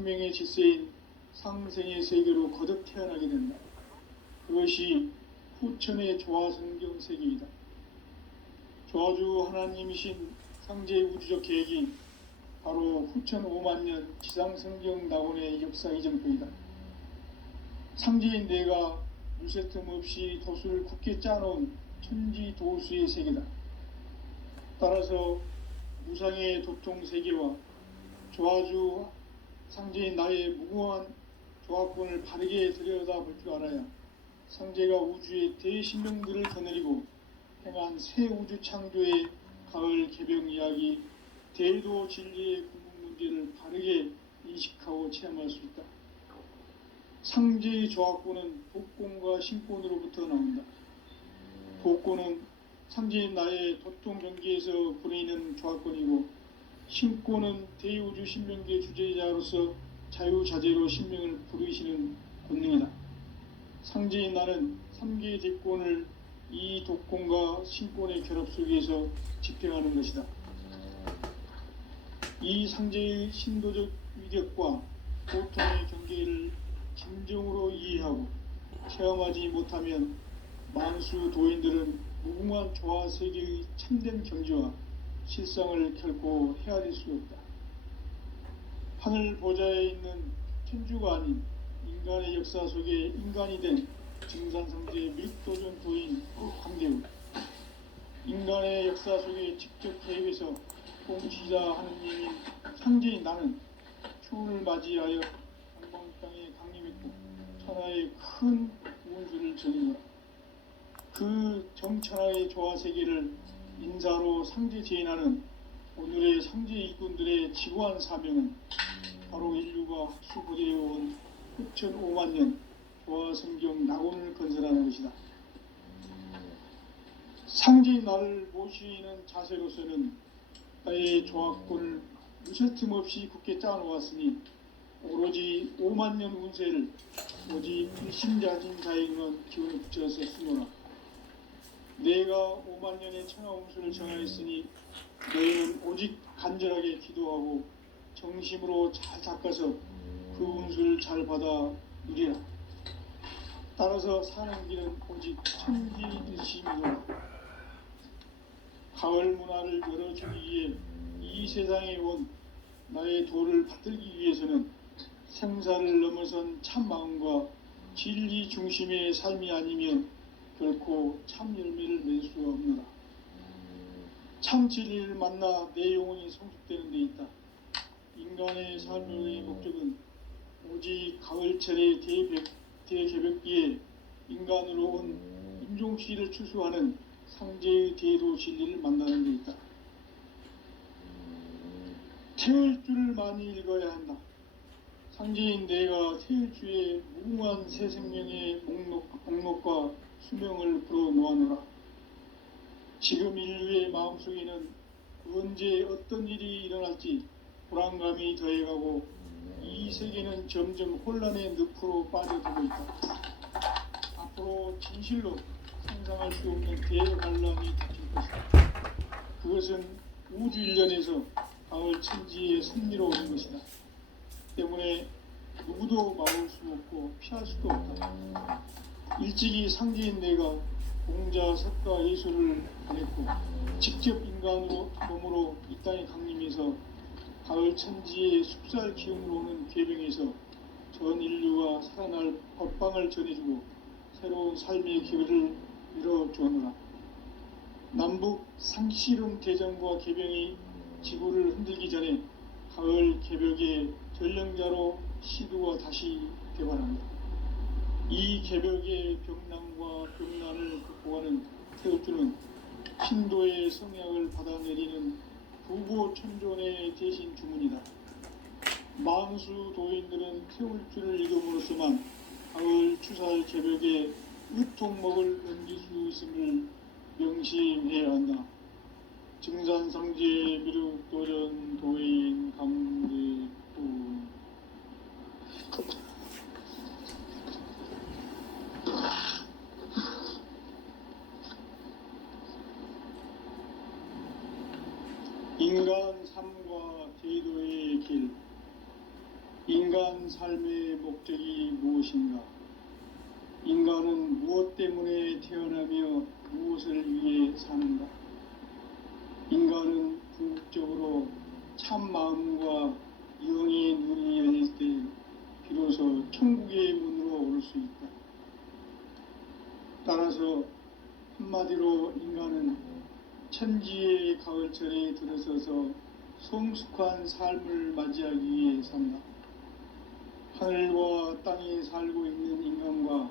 생명의 질서인 상생의 세계로 거듭 태어나게 된다. 그것이 후천의 조화성경 세계이다. 조화주 하나님이신 상제의 우주적 계획이 바로 후천 5만 년 지상성경 낙원의 역사 이정표이다. 상제인 내가 물새틈 없이 도수를 굳게 짜놓은 천지도수의 세계다. 따라서 무상의 도통 세계와 조화주 상제인 나의 무궁한 조화권을 바르게 들여다볼 줄 알아야 상제가 우주의 대신명들을 거느리고 행한 새 우주 창조의 가을 개병 이야기, 대도 진리의 궁극 문제를 바르게 인식하고 체험할 수 있다. 상제의 조화권은 복권과 신권으로부터 나온다. 복권은 상제인 나의 도통 경계에서 보내는 조화권이고, 신권은 대우주 신명계 주제자로서 자유자재로 신명을 부르시는 권능이다. 상제인 나는 3개의 대권을 이 독권과 신권의 결합 속에서 집행하는 것이다. 이 상제의 신도적 위력과 고통의 경계를 진정으로 이해하고 체험하지 못하면 만수 도인들은 무궁한 조화 세계의 참된 경지와 실상을 결코 헤아릴 수 없다. 하늘 보좌에 있는 천주가 아닌 인간의 역사 속에 인간이 된 증산상제의 밀도전 도인 강대우, 인간의 역사 속에 직접 개입해서 공치자 하느님인 상제인 나는 추운을 맞이하여 방방 땅에 강림했고 천하의 큰 운수를 전이노라. 그 정천하의 조화 세계를 인사로 상제 제인하는 오늘의 상제 일꾼들의 지구한 사명은 바로 인류가 학수고대해온 후천 5만 년 조화 성경 낙원을 건설하는 것이다. 상제인 나를 모시는 자세로서는 나의 조화권을 무쇠틈 없이 굳게 짜놓았으니 오로지 5만 년 운세를 오직 일심자진 자에게만 기운을 붙여서 쓰노라. 내가 5만 년의 천하 운수를 정하였으니 너희는 오직 간절하게 기도하고 정심으로 잘 닦아서 그 운수를 잘 받아 누리라. 따라서 사는 길은 오직 천지일심이로라. 가을 문화를 열어주기 위해 이 세상에 온 나의 도를 받들기 위해서는 생사를 넘어선 참 마음과 진리 중심의 삶이 아니면 결코 참 열매를 낼 수 없노라. 참 진리를 만나 내 영혼이 성숙되는 데 있다. 인간의 삶의 목적은 오직 가을철의 대개벽기에 인간으로 온 인종씨를 추수하는 상제의 대도 진리를 만나는 데 있다. 태울 줄을 많이 읽어야 한다. 상제인 내가 태울 주의 무궁한 새 생명의 목록과 수명을 불어놓아노라. 지금 인류의 마음속에는 언제 어떤 일이 일어날지 불안감이 더해가고 이 세계는 점점 혼란의 늪으로 빠져들고 있다. 앞으로 진실로 상상할 수 없는 대환란이 닥칠 것이다. 그것은 우주 일련에서 가을 천지의 섭리로 오는 것이다. 때문에 누구도 막을 수 없고 피할 수도 없다. 일찍이 상제인 내가 공자, 석가, 예술을 보냈고 직접 인간으로 몸으로 이 땅에 강림해서 가을 천지의 숲살 기운으로 오는 계병에서 전 인류가 살아날 법방을 전해주고 새로운 삶의 기회를 열어주었노라. 남북 상실은 대전과 개병이 지구를 흔들기 전에 가을 개벽의 전령자로 시두가 다시 개발한다. 이 개벽의 병난과 병난을 극복하는 태울주는 신도의 성약을 받아내리는 부부 천존의 대신 주문이다. 만수 도인들은 태울주를 읽음으로써만 가을 추살 개벽에 으통목을 넘길 수 있음을 명심해야 한다. 증산상제 미륵도전 도인 강대부. 인간 삶과 제도의 길. 인간 삶의 목적이 무엇인가? 인간은 무엇 때문에 태어나며 무엇을 위해 사는가? 인간은 궁극적으로 참 마음과 영의 눈이 열릴 때 비로소 천국의 문으로 오를 수 있다. 따라서 한마디로 인간은 천지의 가을철에 들어서서 성숙한 삶을 맞이하기 위해 산다. 하늘과 땅에 살고 있는 인간과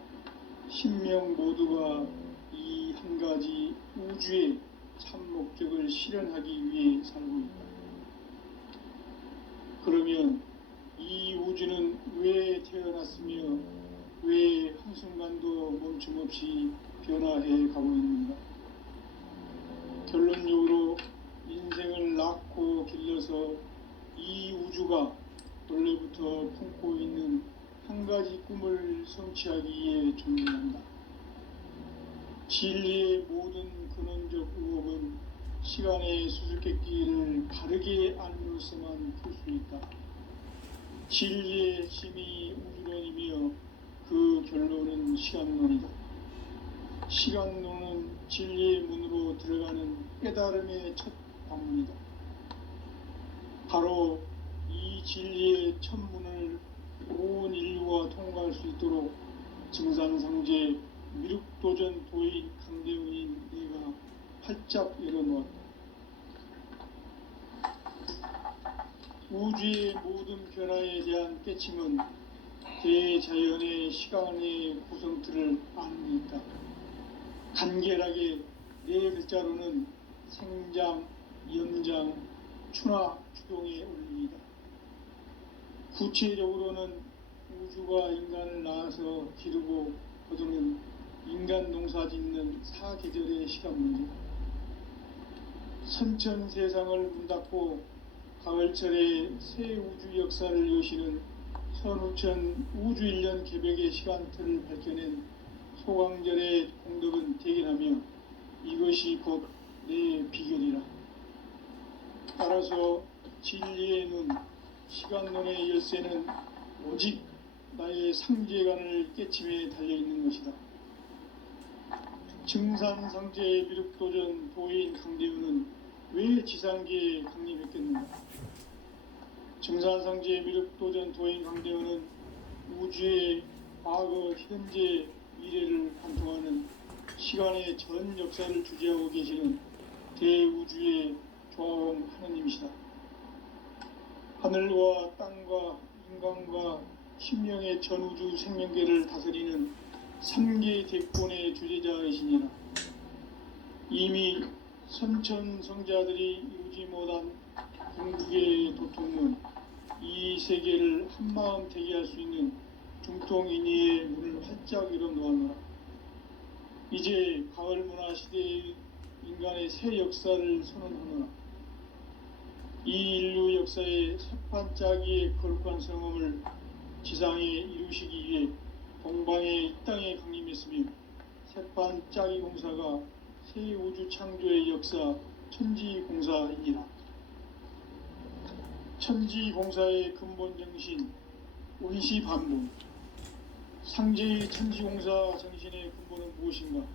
신명 모두가 이 한 가지 우주의 참 목적을 실현하기 위해 살고 있다. 그러면 이 우주는 왜 태어났으며 왜 한순간도 멈춤없이 변화해 가고 있는가? 결론적으로 인생을 낳고 길러서 이 우주가 원래부터 품고 있는 한 가지 꿈을 성취하기 위해 존재한다. 진리의 모든 근원적 의혹은 시간의 수수께끼를 바르게 알므로서만 풀 수 있다. 진리의 핵심이 우주론이며 그 결론은 시간론이다. 시간론은 진리의 문으로 들어가는 깨달음의 첫 방문이다. 바로 이 진리의 첫 문을 온 인류가 통과할 수 있도록 증산상제 미륵도전 도인 강대훈인 내가 활짝 열어놓았다. 우주의 모든 변화에 대한 깨침은 대자연의 시간의 구성틀을 아는 데 있다. 간결하게 네 글자로는 생장, 연장, 추나 추동의 원리이다. 구체적으로는 우주가 인간을 낳아서 기르고 거두는 인간 농사 짓는 사계절의 시간 문제다. 선천 세상을 문 닫고 가을철에 새 우주 역사를 여시는 선우천 우주 1년 개벽의 시간틀을 밝혀낸 소강절의 공덕은 대견하며 이것이 곧 내 비결이라. 따라서 진리의 눈, 시간론의 열쇠는 오직 나의 상제관을 깨침에 달려있는 것이다. 증산상제의 미륵도전 도인 강대훈은 왜 지상계에 강림했겠는가? 증산상제의 미륵도전 도인 강대훈은 우주의 과거, 현재, 미래를 관통하는 시간의 전 역사를 주재하고 계시는 대우주의 조화원 하느님이시다. 하늘과 땅과 인간과 심령의 전우주 생명계를 다스리는 3개 대권의 주제자이시니라. 이미 선천성자들이 이루지 못한 궁극의 도통문, 이 세계를 한마음 되게 할 수 있는 중통인의의 문을 활짝 열어놓았노라. 이제 가을 문화 시대의 인간의 새 역사를 선언하노라. 이 인류 역사의 새판짜기의 거룩한 성험을 지상에 이루시기 위해 동방의 이 땅에 강림했으며 새판짜기 공사가 새 우주 창조의 역사 천지공사이니라. 천지공사의 근본 정신 운시반본. 상제의 천지공사 정신의 근본은 무엇인가?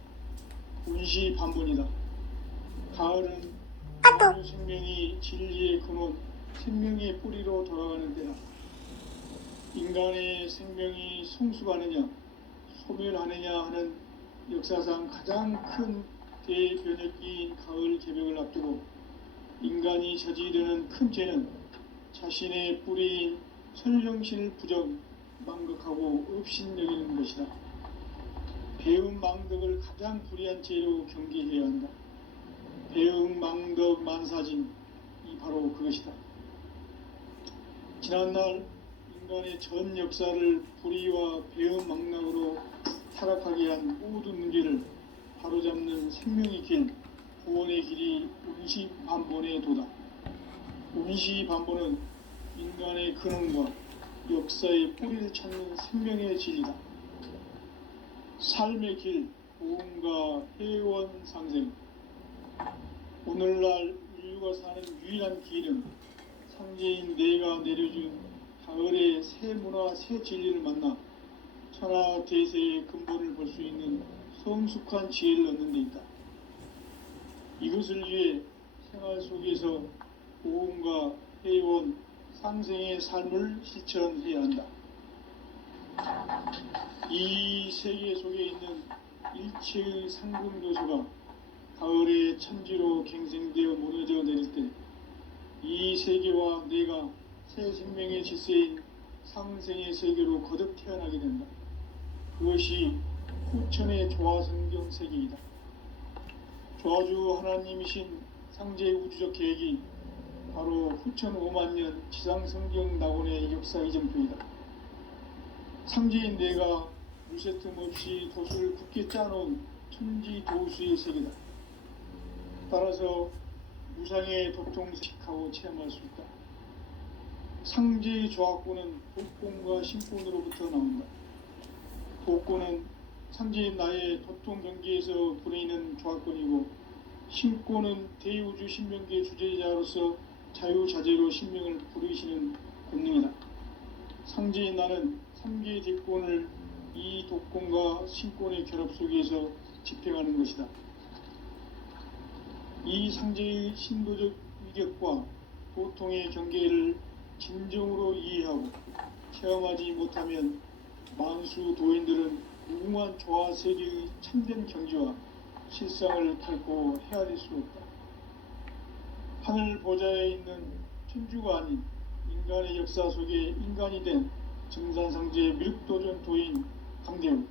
운시반본이다. 가을은 우주 생명이 진리의 근원, 생명의 뿌리로 돌아가는 때다. 인간의 생명이 성숙하느냐, 소멸하느냐 하는 역사상 가장 큰 대변혁기인 가을 개벽을 앞두고 인간이 저지르는 큰 죄는 자신의 뿌리인 설령신을 부정, 망극하고 업신여기는 것이다. 배음 망덕을 가장 불의한 죄로 경계해야 한다. 배음 망덕 만사진, 이 바로 그것이다. 지난날 인간의 전 역사를 불의와 배음 망락으로 타락하게 한 모든 문제를 바로잡는 생명의 길, 구원의 길이 운시반본의 도다. 운시반본은 인간의 근원과 역사의 뿌리를 찾는 생명의 진리다. 삶의 길, 보험과 회원 상생. 오늘날 인류가 사는 유일한 길은 상제인 내가 내려준 가을의 새 문화, 새 진리를 만나 천하 대세의 근본을 볼 수 있는 성숙한 지혜를 얻는 데 있다. 이것을 위해 생활 속에서 고음과 회원, 상생의 삶을 실천해야 한다. 이 세계 속에 있는 일체의 상금 요소가 가을의 천지로 갱생되어 무너져 내릴 때 이 세계와 내가 새 생명의 질서인 상생의 세계로 거듭 태어나게 된다. 그것이 후천의 조화성경 세계이다. 조화주 하나님이신 상제의 우주적 계획이 바로 후천 5만년 지상성경 낙원의 역사 이정표이다. 상제인 내가 물새 틈 없이 도수를 굳게 짜놓은 천지 도수의 세계다. 따라서 무상의 도통식하고 체험할 수 있다. 상제의 조합권은 복권과 신권으로부터 나온다. 복권은 상제인 나의 도통 경계에서 부르이는 조합권이고, 신권은 대우주 신명계의 주제자로서 자유자재로 신명을 부르시는 권능이다. 상제인 나는 3개의 대권을 이 독권과 신권의 결합 속에서 집행하는 것이다. 이 상제의 신도적 위격과 고통의 경계를 진정으로 이해하고 체험하지 못하면 만수 도인들은 무궁한 조화 세계의 참된 경지와 실상을 결코 헤아릴 수 없다. 하늘 보좌에 있는 천주가 아닌 인간의 역사 속에 인간이 된 정산상제의 미륵도전 도인 강대우,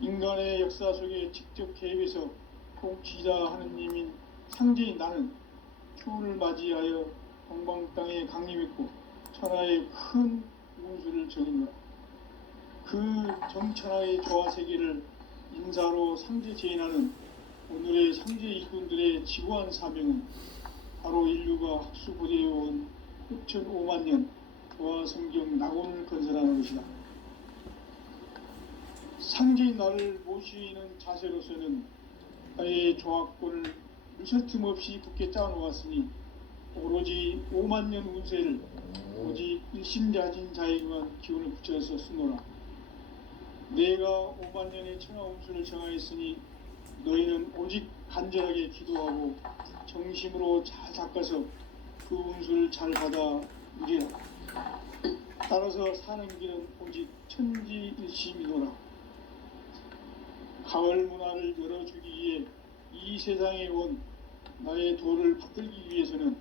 인간의 역사 속에 직접 개입해서 통치자 하느님인 상제인 나는 초를 맞이하여 동방 땅에 강림했고 천하의 큰 운수를 정인노라. 그 정천하의 조화 세계를 인사로 상제 제인하는 오늘의 상제 일꾼들의 지구한 사명은 바로 인류가 학수고대해온 후천 5만년 조화 성경 낙원을 건설하는 것이다. 상제인 나를 모시는 자세로서는 나의 조합권을 물새틈 없이 굳게 짜놓았으니 오로지 5만년 운세를 오직 일심자진 자에게만 기운을 붙여서 쓰노라. 내가 5만년의 천하 운수를 정하였으니 너희는 오직 간절하게 기도하고 정심으로 잘 닦아서 그 운수를 잘 받아 누리라. 따라서 사는 길은 오직 천지일심이노라. 가을 문화를 열어주기 위해 이 세상에 온 나의 도를 받들기 위해서는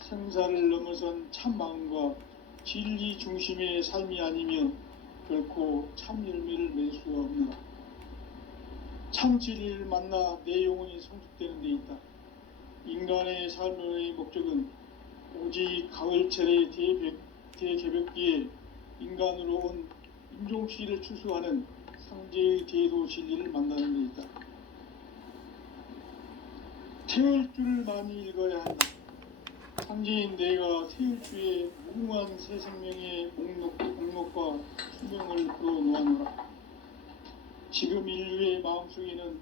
생사를 넘어선 참 마음과 진리 중심의 삶이 아니면 결코 참 열매를 맺을 수가 없노라. 참 진리를 만나 내 영혼이 성숙되는 데 있다. 인간의 삶의 목적은 오직 가을철의 대개벽기에 인간으로 온 인종시를 추수하는 상제의 대도 진리를 만나는 데 있다. 태을주를 많이 읽어야 한다. 상제인 내가 태을주의 무궁한 새 생명의 목록과 수명을 풀어놓아노라. 지금 인류의 마음속에는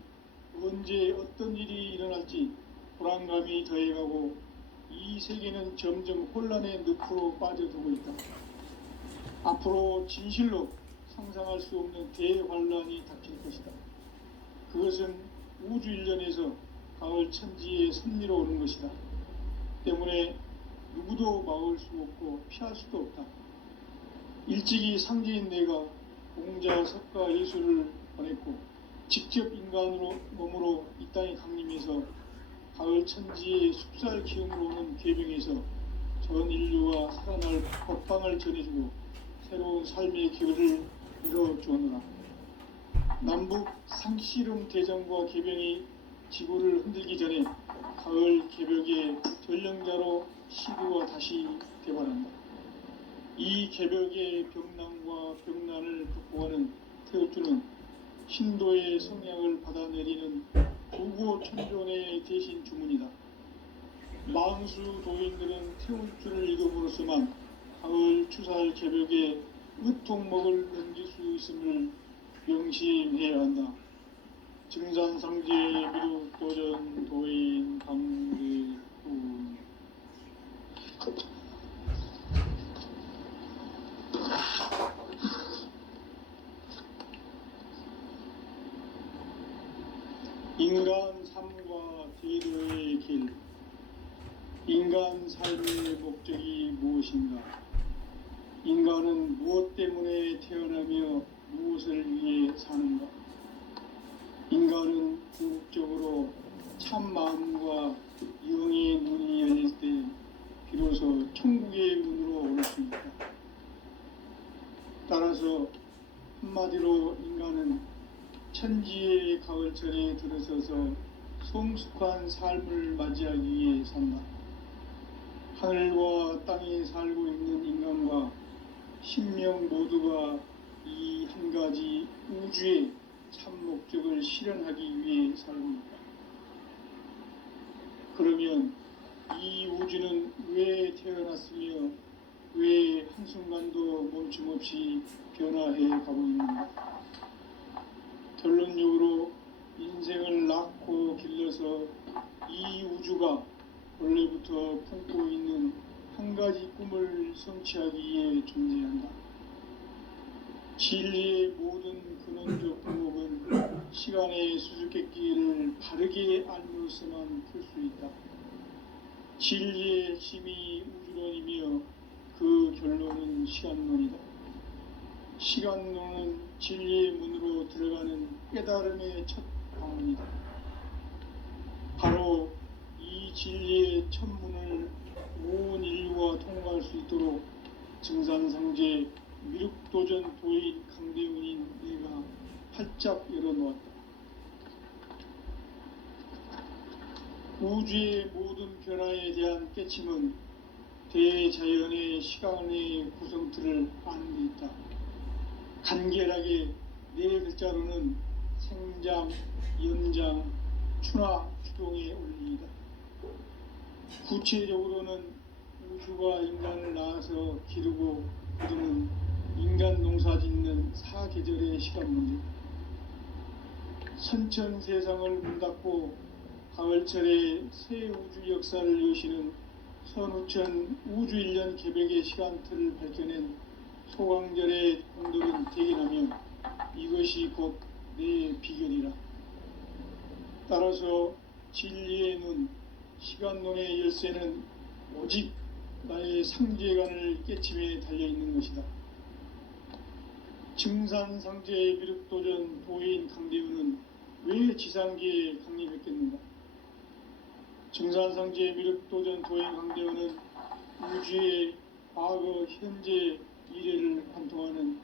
언제 어떤 일이 일어날지 불안감이 더해가고 이 세계는 점점 혼란의 늪으로 빠져들고 있다. 앞으로 진실로 상상할 수 없는 대환란이 닥칠 것이다. 그것은 우주 일련에서 가을 천지의 섭리로 오는 것이다. 때문에 누구도 막을 수 없고 피할 수도 없다. 일찍이 상제인 내가 공자, 석가, 예수를 보냈고 직접 인간으로 몸으로 이 땅에 강림해서 가을 천지의 숲살 기운으로 오는 괴병에서 전 인류가 살아날 법방을 전해주고 새로운 삶의 기회를 이뤄주었노라. 남북 상씨름 대전과 개병이 지구를 흔들기 전에 가을 개벽의 전령자로 시구가 다시 대발한다. 이 개벽의 병난과 병난을 극복하는 태울주는 신도의 성향을 받아내리는 구고천존의 대신 주문이다. 망수 도인들은 태울주를 읽음으로써만 가을 추살 개벽의 으통목을 넘길 수 있음을 명심해야 한다. 증산상제 미륵도전 도인 강대훈. 인간 삶과 제도의 길. 인간 삶의 목적이 무엇인가? 인간은 무엇 때문에 태어나며 무엇을 위해 사는가? 인간은 궁극적으로 참 마음과 영의 눈이 열릴 때 비로소 천국의 문으로 올 수 있다. 따라서 한마디로 인간은 천지의 가을철에 들어서서 성숙한 삶을 맞이하기 위해 산다. 하늘과 땅에 살고 있는 인간과 신명 모두가 이 한 가지 우주의 참 목적을 실현하기 위해 살고 있다. 그러면 이 우주는 왜 태어났으며 왜 한순간도 멈춤 없이 변화해 가고 있는가? 결론적으로 인생을 낳고 길러서 이 우주가 원래부터 품고 있는 한 가지 꿈을 성취하기 위해 존재한다. 진리의 모든 근원적 방법은 시간의 수수께끼를 바르게 알므로서만 풀 수 있다. 진리의 핵심이 우주론이며 그 결론은 시간론이다. 시간론은 진리의 문으로 들어가는 깨달음의 첫 방문이다. 바로 이 진리의 첫 문을 온 인류가 통과할 수 있도록 증산상제 미륵도전 도인 강대훈인 내가 활짝 열어놓았다. 우주의 모든 변화에 대한 깨침은 대자연의 시간의 구성틀을 아는 데 있다. 간결하게 네 글자로는 생장, 연장, 추나 추동의 원리이다. 구체적으로는 우주가 인간을 낳아서 기르고 거두는 인간 농사 짓는 사계절의 시간 문제. 선천 세상을 문 닫고 가을철에 새 우주 역사를 여시는 선우천 우주 1년 개백의 시간틀을 밝혀낸 소강절의 공덕은 대견하며 이것이 곧 내 비결이라. 따라서 진리의 눈, 시간론의 열쇠는 오직 나의 상제관을 깨침에 달려있는 것이다. 증산상제의 미륵도전 도인 강대훈은 왜 지상계에 강림했겠는가? 증산상제의 미륵도전 도인 강대훈은 우주의 과거, 현재, 미래를 관통하는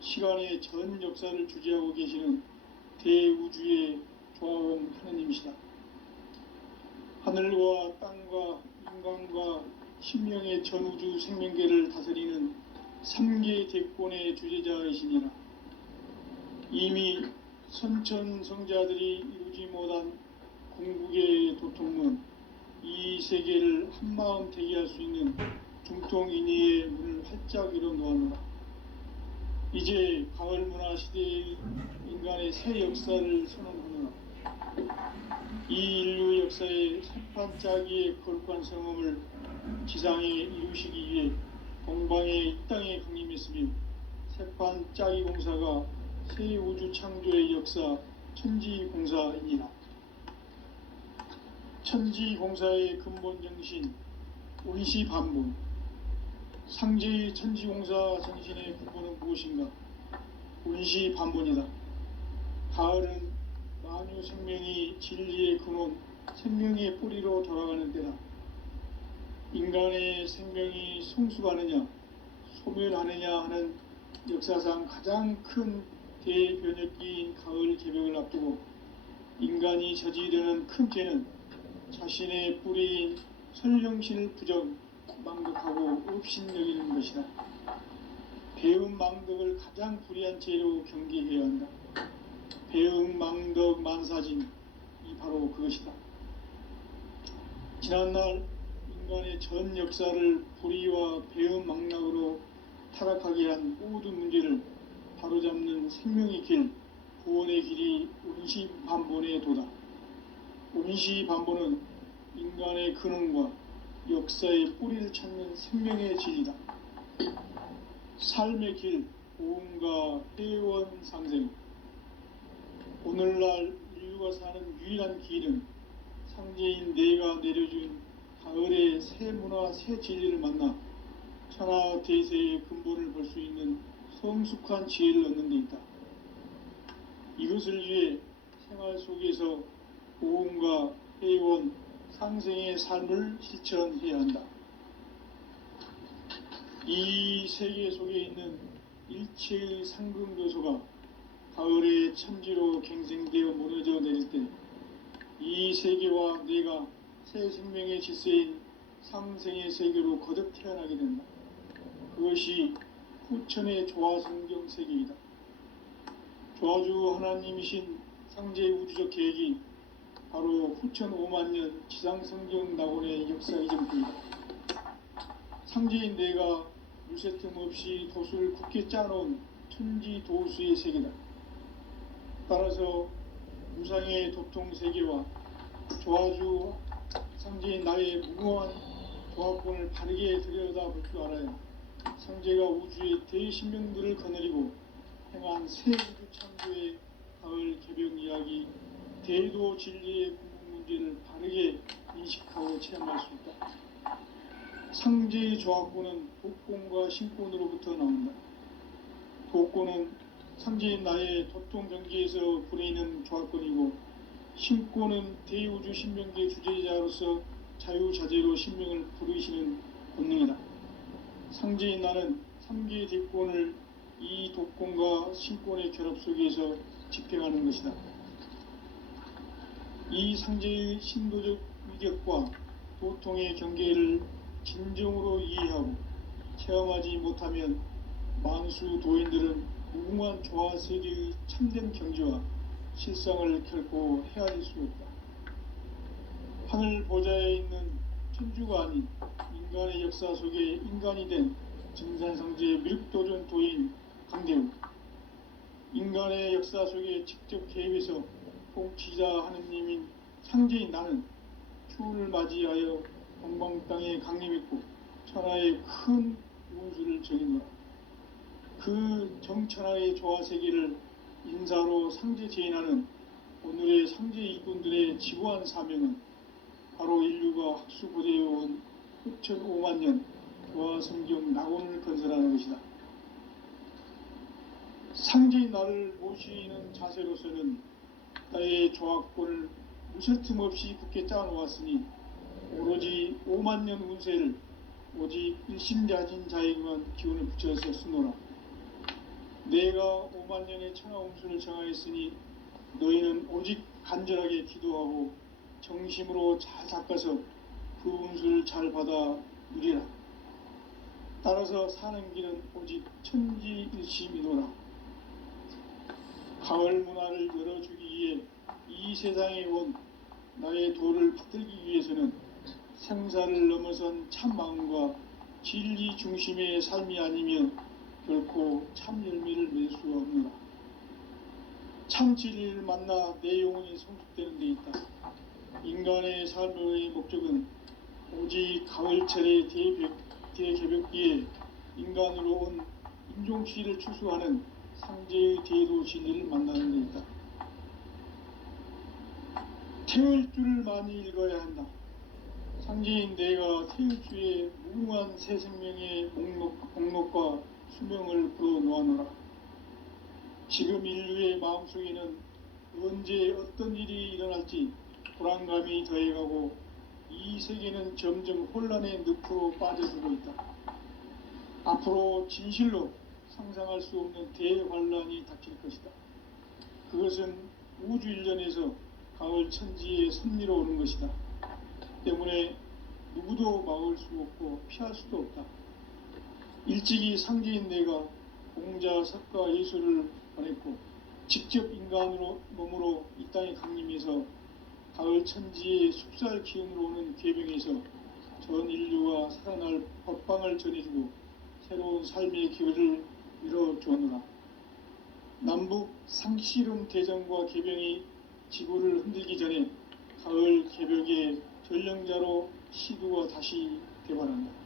시간의 전 역사를 주재하고 계시는 대우주의 조화원 하느님이시다. 하늘과 땅과 인간과 신명의 전우주 생명계를 다스리는 3개 대권의 주재자이시니라. 이미 선천성자들이 이루지 못한 궁극의 도통문, 이 세계를 한마음 되게 할 수 있는 중통인의의 문을 활짝 열어놓아노라. 이제 가을 문화 시대의 인간의 새 역사를 선언하노라. 이 인류 역사의 새판짜기의 거룩한 성험을 지상에 이루시기 위해 동방의 이 땅에 강림했으며 새판짜기 공사가 새 우주 창조의 역사 천지공사이니라. 천지공사의 근본 정신 운시반분. 상제의 천지공사 정신의 근본은 무엇인가? 운시반분이다. 가을은 만유 생명이 진리의 근원, 생명의 뿌리로 돌아가는 때다. 인간의 생명이 성숙하느냐, 소멸하느냐 하는 역사상 가장 큰 대변혁기인 가을 개벽을 앞두고 인간이 저지르는 큰 죄는 자신의 뿌리인 설령신을 부정, 망덕하고 업신여기는 것이다. 배음 망덕을 가장 불의한 죄로 경계해야 한다. 배음 망덕 만사진, 이 바로 그것이다. 지난날 인간의 전 역사를 불의와 배음 망락으로 타락하게 한 모든 문제를 바로잡는 생명의 길, 구원의 길이 운시반본의 도다. 운시반본은 인간의 근원과 역사의 뿌리를 찾는 생명의 진리다. 삶의 길, 고음과 회원상생. 오늘날 인류가 사는 유일한 길은 상제인 내가 내려준 가을의 새 문화, 새 진리를 만나 천하 대세의 근본을 볼 수 있는 성숙한 지혜를 얻는 데 있다. 이것을 위해 생활 속에서 고음과 회원, 상생의 삶을 실천해야 한다. 이 세계 속에 있는 일체의 상금 요소가 가을의 천지로 갱생되어 무너져 내릴 때 이 세계와 내가 새 생명의 질서인 상생의 세계로 거듭 태어나게 된다. 그것이 후천의 조화성경 세계이다. 조화주 하나님이신 상제의 우주적 계획이 바로 후천 5만년 지상성경 낙원의 역사 이전입니다. 상제인 내가 물새틈 없이 도수를 굳게 짜놓은 천지 도수의 세계다. 따라서 무상의 도통 세계와 조화주 상제인 나의 무궁한 조합권을 바르게 들여다볼 줄 알아야 상제가 우주의 대신명들을 거느리고 행한 새 우주 창조의 가을 개벽 이야기, 대도 진리의 궁극 문제를 바르게 인식하고 체험할 수 있다. 상제의 조합권은 독권과 신권으로부터 나온다. 독권은 상제인 나의 도통 경계에서 부리는 조합권이고, 신권은 대우주 신명계 주제자로서 자유자재로 신명을 부르시는 본능이다. 상제인 나는 3개의 대권을 이 독권과 신권의 결합 속에서 집행하는 것이다. 이 상제의 신도적 위격과 도통의 경계를 진정으로 이해하고 체험하지 못하면 만수 도인들은 무궁한 조화 세계의 참된 경지와 실상을 결코 헤아릴 수 없다. 하늘 보좌에 있는 천주가 아닌 인간의 역사 속에 인간이 된 증산상제의 미륵도전 도인 강대우, 인간의 역사 속에 직접 개입해서 통치자 하느님인 상제인 나는 추운을 맞이하여 동방 땅에 강림했고 천하의 큰 운수를 정했노라. 그 정천하의 조화세계를 인사로 상제 제인하는 오늘의 상제 일꾼들의 지구한 사명은 바로 인류가 학수고대해온 후천 5만년 조화성경 낙원을 건설하는 것이다. 상제인 나를 모시는 자세로서는 나의 조합권을 무실 틈 없이 굳게 짜놓았으니 오로지 5만년 운세를 오직 일심자진 자에게만 기운을 붙여서 쓰노라. 내가 5만년의 천하운수를 정하였으니 너희는 오직 간절하게 기도하고 정심으로 잘 닦아서 그 운수를 잘 받아 누리라. 따라서 사는 길은 오직 천지일심이노라. 가을 문화를 열어주기 위해 이 세상에 온 나의 도를 받들기 위해서는 생사를 넘어선 참 마음과 진리 중심의 삶이 아니면 결코 참 열매를 맺을 수 없노라. 참 진리를 만나 내 영혼이 성숙되는 데 있다. 인간의 삶의 목적은 오직 가을철의 대개벽기에 인간으로 온 인종치를 추수하는 상제의 대도 진리를 만나는 데 있다. 태을 줄을 많이 읽어야 한다. 상제인 내가 태을 주의 무궁한 새 생명의 목록과 수명을 풀어놓아노라. 지금 인류의 마음속에는 언제 어떤 일이 일어날지 불안감이 더해가고 이 세계는 점점 혼란의 늪으로 빠져들고 있다. 앞으로 진실로 상상할 수 없는 대환란이 닥칠 것이다. 그것은 우주 일련에서 가을 천지의 섭리로 오는 것이다. 때문에 누구도 막을 수 없고 피할 수도 없다. 일찍이 상제인 내가 공자, 석가, 예수를 보냈고 직접 인간으로 몸으로 이 땅에 강림해서 가을 천지의 숲살 기운으로 오는 계병에서 전 인류가 살아날 법방을 전해주고 새로운 삶의 기회를 이뤄주었노라. 남북 상실은 대전과 계병이 지구를 흔들기 전에 가을 개벽의 전령자로 시두가 다시 개발한다.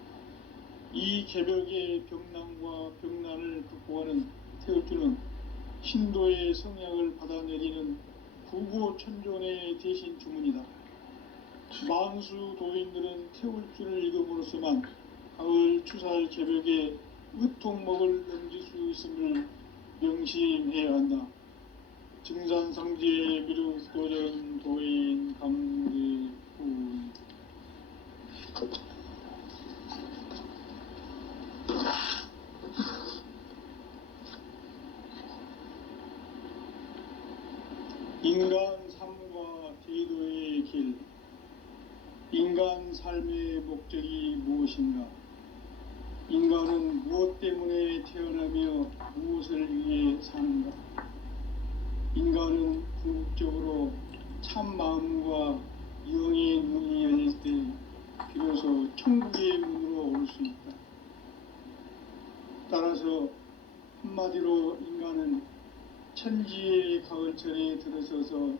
이 개벽의 병난과 병난을 극복하는 태극주는 신도의 성약을 받아내리는 구고천존의 대신 주문이다. 만수 도인들은 태울 줄을 읽음으로써만 가을 추살 개벽에 으통먹을 넘길 수 있음을 명심해야 한다. 증산상제 미륵도전 도인 강대훈. 인간 삶과 제도의 길. 인간 삶의 목적이 무엇인가? 인간은 무엇 때문에 태어나며 무엇을 위해 사는가? 인간은 궁극적으로 참 마음과 영의 눈이 열릴 때 비로소 천국의 문으로 올 수 있다. 따라서 한마디로 인간은 천지의 가을철에 들어서서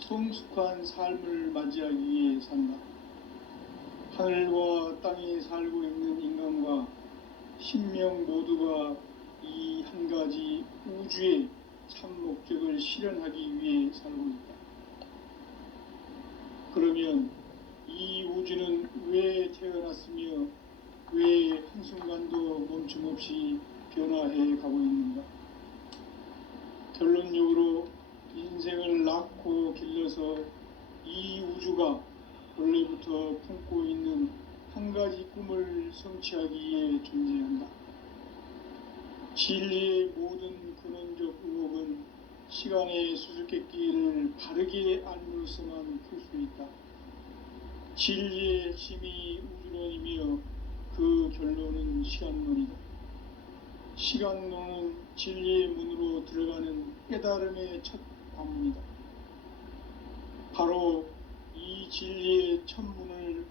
성숙한 삶을 맞이하기 위해 산다. 하늘과 땅에 살고 있는 인간과 신명 모두가 이 한 가지 우주의 참 목적을 실현하기 위해 살고 있다. 그러면 이 우주는 왜 태어났으며 왜 한순간도 멈춤없이 변화해 가고 있는가? 결론적으로 인생을 낳고 길러서 이 우주가 원래부터 품고 있는 한 가지 꿈을 성취하기 위해 존재한다. 진리의 모든 근원적 의혹은 시간의 수수께끼를 바르게 알므로서만 풀 수 있다. 진리의 핵심이 우주론이며 그 결론은 시간론이다. 시간론은 진리의 문으로 들어가는 깨달음의 첫 관문이다. 바로 이 진리의 첫 문을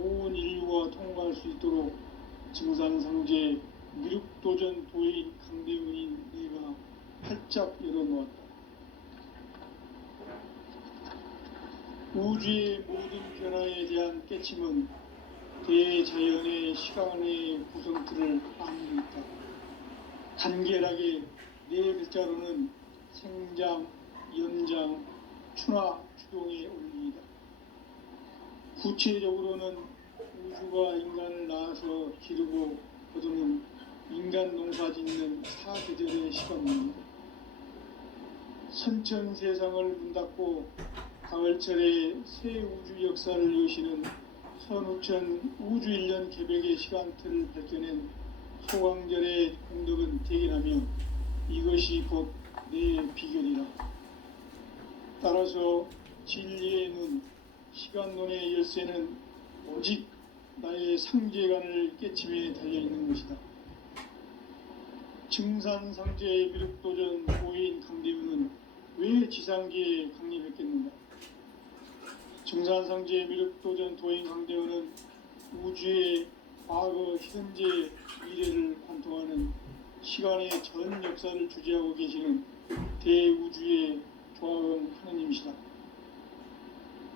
온 인류가 통과할 수 있도록 증산상제 미륵도전 도인 강대훈인 내가 활짝 열어놓았다. 우주의 모든 변화에 대한 깨침은 대자연의 시간의 구성틀을 안고 있다. 간결하게 네 글자로는 생장, 연장, 추나 추동의 원리이다. 구체적으로는 우주가 인간을 낳아서 기르고 거두는 인간 농사 짓는 사계절의 시간입니다. 선천 세상을 문 닫고 가을철에 새 우주 역사를 여시는 선우천 우주 1년 개벽의 시간틀을 밝혀낸 소강절의 공덕은 대견하며 이것이 곧 내 비결이라. 따라서 진리의 눈, 시간론의 열쇠는 오직 나의 상제관을 깨침에 달려있는 것이다. 증산상제의 미륵도전 도인 강대훈은 왜 지상계에 강림했겠는가? 증산상제의 미륵도전 도인 강대훈은 우주의 과거, 현재, 미래를 관통하는 시간의 전 역사를 주재하고 계시는 대우주의 조화원 하느님이시다.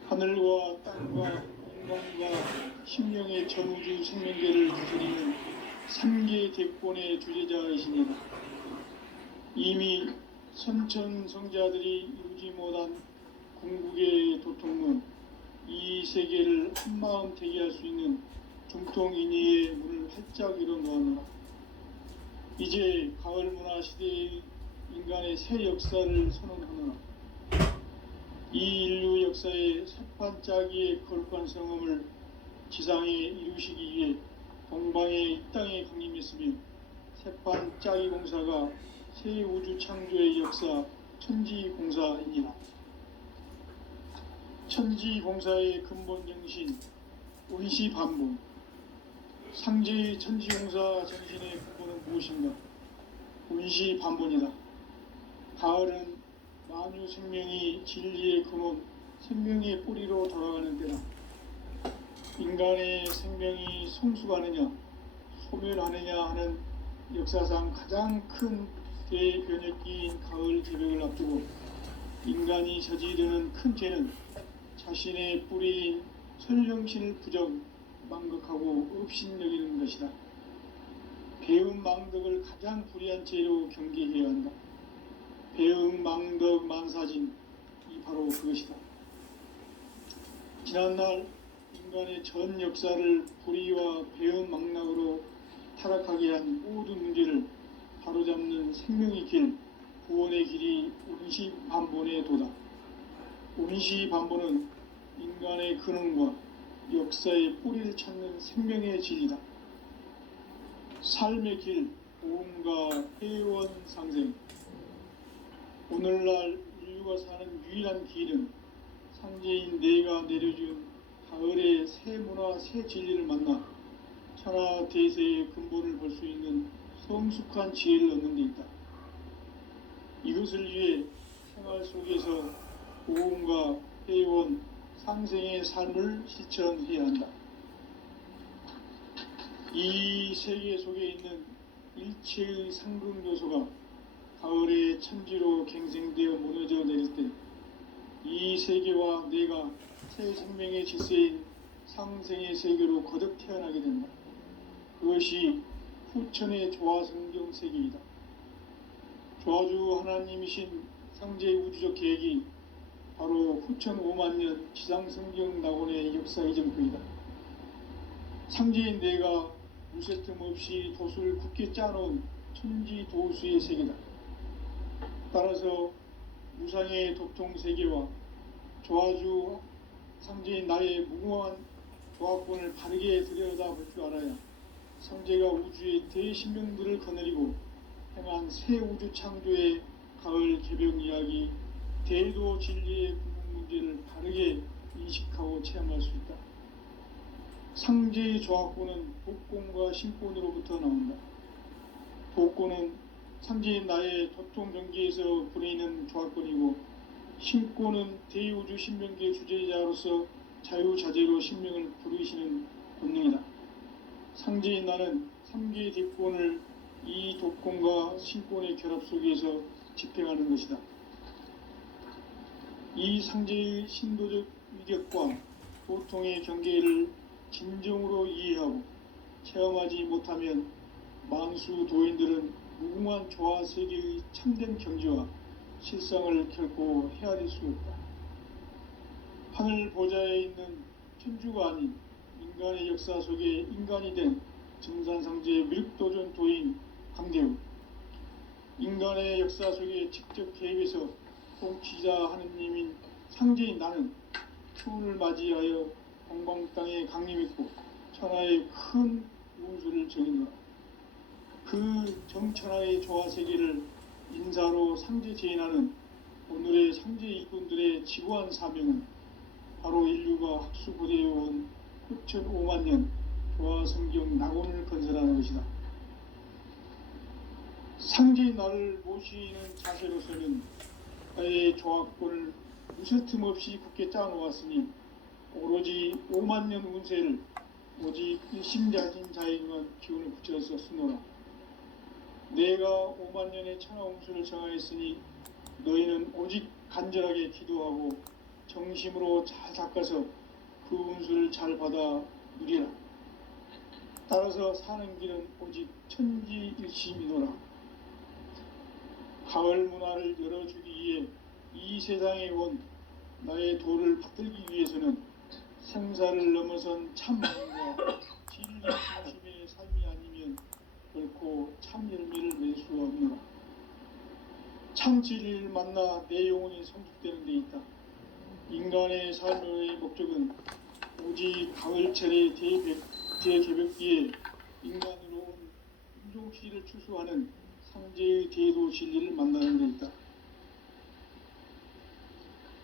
하늘과 땅과 인간과 심령의 전우주 생명계를 다스리는 3개 대권의 주재자이시니라. 이미 선천성자들이 이루지 못한 궁극의 도통문, 이 세계를 한마음 되게 할 수 있는 중통인의의 문을 활짝 열어놓았노라. 이제 가을 문화 시대의 인간의 새 역사를 선언하노라. 이 인류 역사의 새판짜기의 거룩한 성험을 지상에 이루시기 위해 동방의 이 땅에 강림했으며 새판짜기 공사가 새 우주 창조의 역사 천지공사이니라. 천지공사의 근본 정신 원시반복. 상제의 천지공사 정신의 근본은 무엇인가? 원시반복이다. 가을은 만유 생명이 진리의 근원, 생명의 뿌리로 돌아가는 때다. 인간의 생명이 성숙하느냐, 소멸하느냐 하는 역사상 가장 큰 대변혁기인 가을 개벽을 앞두고 인간이 저지르는 큰 죄는 자신의 뿌리인 설령신을 부정, 망극하고 업신여기는 것이다. 배음 망덕을 가장 불의한 죄로 경계해야 한다. 배음 망덕 만사진, 바로 그것이다. 지난날 인간의 전 역사를 불의와 배은망락으로 타락하게 한 모든 문제를 바로잡는 생명의 길, 구원의 길이 운시반본의 도다. 운시반본은 인간의 근원과 역사의 뿌리를 찾는 생명의 진리다. 삶의 길, 보험과 회원 상생. 오늘날 인류가 사는 유일한 길은 상제인 내가 내려준 가을의 새 문화, 새 진리를 만나 천하 대세의 근본을 볼 수 있는 성숙한 지혜를 얻는 데 있다. 이것을 위해 생활 속에서 보험과 회원, 상생의 삶을 실천해야 한다. 이 세계 속에 있는 일체의 상극 요소가 가을의 천지로 갱생되어 무너져 내릴 때 이 세계와 내가 새 생명의 질서인 상생의 세계로 거듭 태어나게 된다. 그것이 후천의 조화성경 세계이다. 조화주 하나님이신 상제의 우주적 계획이 바로 후천 5만 년 지상성경 낙원의 역사 이전부이다. 상제인 내가 무쇠 틈 없이 도수를 굳게 짜놓은 천지 도수의 세계다. 따라서 무상의 도통 세계와 조화주 상제인 나의 무궁한 조화권을 바르게 들여다볼 줄 알아야 상제가 우주의 대신명들을 거느리고 행한 새 우주 창조의 가을 개벽 이야기, 대도 진리의 궁극 문제를 바르게 인식하고 체험할 수 있다. 상제의 조화권은 복권과 신권으로부터 나온다. 복권은 상제인 나의 도통 경계에서 부리는 조화권이고, 신권은 대우주 신명기의 주제자로서 자유자재로 신명을 부르시는 본능이다. 상제인 나는 3개의 뒷권을 이 독권과 신권의 결합 속에서 집행하는 것이다. 이 상제의 신도적 위력과 보통의 경계를 진정으로 이해하고 체험하지 못하면 만수 도인들은 무궁한 조화 세계의 참된 경지와 실상을 결코 헤아릴 수 없다. 하늘 보좌에 있는 천주가 아닌 인간의 역사 속에 인간이 된 증산상제의 밀도전 도인 강대우, 인간의 역사 속에 직접 개입해서 통치자 하느님인 상제인 나는 추운을 맞이하여 동방 땅에 강림했고 천하의 큰 운수를 정인노라. 그 정천하의 조화 세계를 인사로 상제 제인하는 오늘의 상제 일꾼들의 지구한 사명은 바로 인류가 학수고대해온 후천 5만 년 조화 성경 낙원을 건설하는 것이다. 상제인 나를 모시는 자세로서는 나의 조화권을 무쇠 틈 없이 굳게 짜놓았으니 오로지 5만 년 운세를 오직 일심자진 자에게만 기운을 붙여서 쓰노라. 내가 5만 년의 천하 운수를 정하였으니 너희는 오직 간절하게 기도하고 정심으로 잘 닦아서 그 운수를 잘 받아 누리라. 따라서 사는 길은 오직 천지일심이노라. 가을 문화를 열어주기 위해 이 세상에 온 나의 도를 받들기 위해서는 생사를 넘어선 참마음과 진리 중심의 삶이 아니면 결코 참 열매를 낼 수 없노라. 참 진리를 만나 내 영혼이 성숙되는 데 있다. 인간의 삶의 목적은 오직 가을철의 대개벽기에 인간으로 온 인종시를 추수하는 상제의 대도 진리를 만나는 데 있다.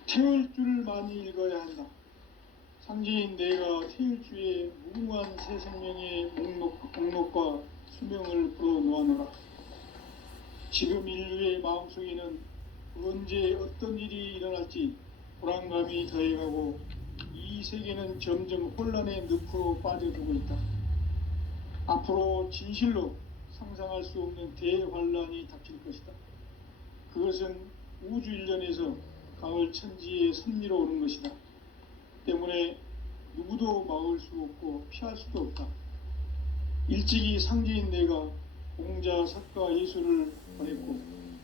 태울 줄을 많이 읽어야 한다. 상제인 내가 태울 주의 무궁한 새 생명의 목록과 수명을 불어놓아노라. 지금 인류의 마음속에는 언제 어떤 일이 일어날지 불안감이 더해가고 이 세계는 점점 혼란의 늪으로 빠져들고 있다. 앞으로 진실로 상상할 수 없는 대환란이 닥칠 것이다. 그것은 우주 일련에서 가을 천지의 섭리로 오는 것이다. 때문에 누구도 막을 수 없고 피할 수도 없다. 일찍이 상제인 내가 공자, 석가, 예수를 보냈고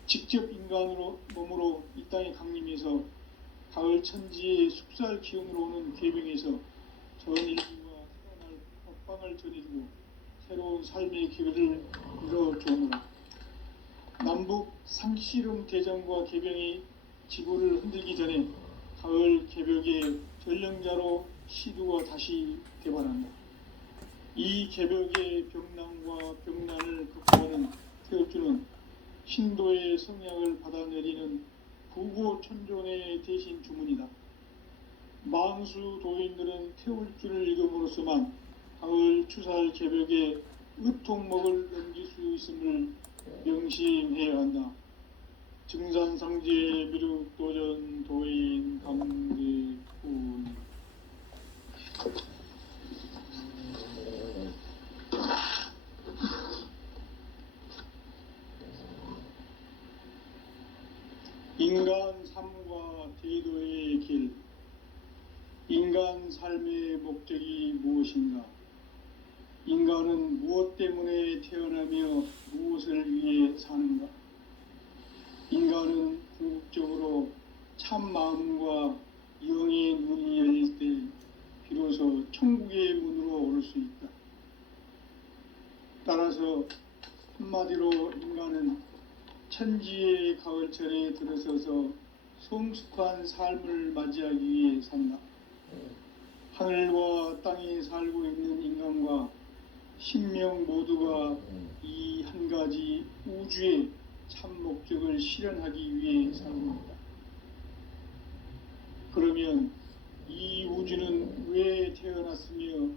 직접 인간으로 몸으로 이 땅에 강림해서 가을 천지의 숙살 기운으로 오는 궤병에서 전 인류가 태어날 법방을 전해주고 새로운 삶의 기회를 이뤄주노라. 남북 상씨름 대전과 개병이 지구를 흔들기 전에 가을 개벽의 전령자로 시두가 다시 개발한다. 이 개벽의 병난과 병난을 극복하는 태엽주는 신도의 성약을 받아내리는 구고천존의 대신 주문이다. 망수 도인들은 태울주를 읽음으로써만 가을 추살 개벽의 의통목을 넘길 수 있음을 명심해야 한다. 증산상제 미륵도전 도인 감대군. 인간 삶과 제도의 길. 인간 삶의 목적이 무엇인가? 인간은 무엇 때문에 태어나며 무엇을 위해 사는가? 인간은 궁극적으로 참 마음과 영의 눈이 열릴 때 비로소 천국의 문으로 오를 수 있다. 따라서 한마디로 인간은 천지의 가을철에 들어서서 성숙한 삶을 맞이하기 위해 산다. 하늘과 땅에 살고 있는 인간과 신명 모두가 이 한 가지 우주의 참 목적을 실현하기 위해 살고 있다. 그러면 이 우주는 왜 태어났으며